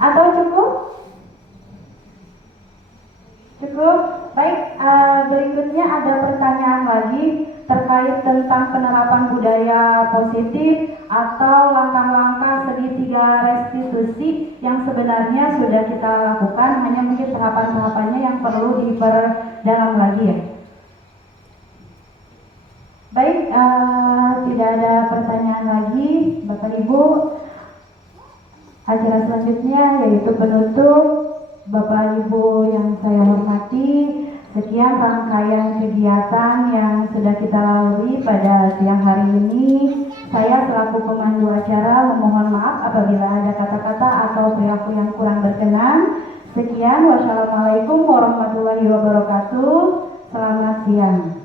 atau cukup? Cukup. Baik, berikutnya ada pertanyaan lagi terkait tentang penerapan budaya positif atau langkah-langkah segitiga restitusi yang sebenarnya sudah kita lakukan, hanya mungkin tahapan-tahapannya yang perlu diperdalam lagi ya. Baik, tidak ada pertanyaan lagi Bapak Ibu. Acara selanjutnya yaitu penutup. Bapak Ibu yang saya hormati, sekian rangkaian kegiatan yang sudah kita lalui pada siang hari ini. Saya selaku pemandu acara memohon maaf apabila ada kata-kata atau perilaku yang kurang berkenan. Sekian, wassalamualaikum warahmatullahi wabarakatuh. Selamat siang.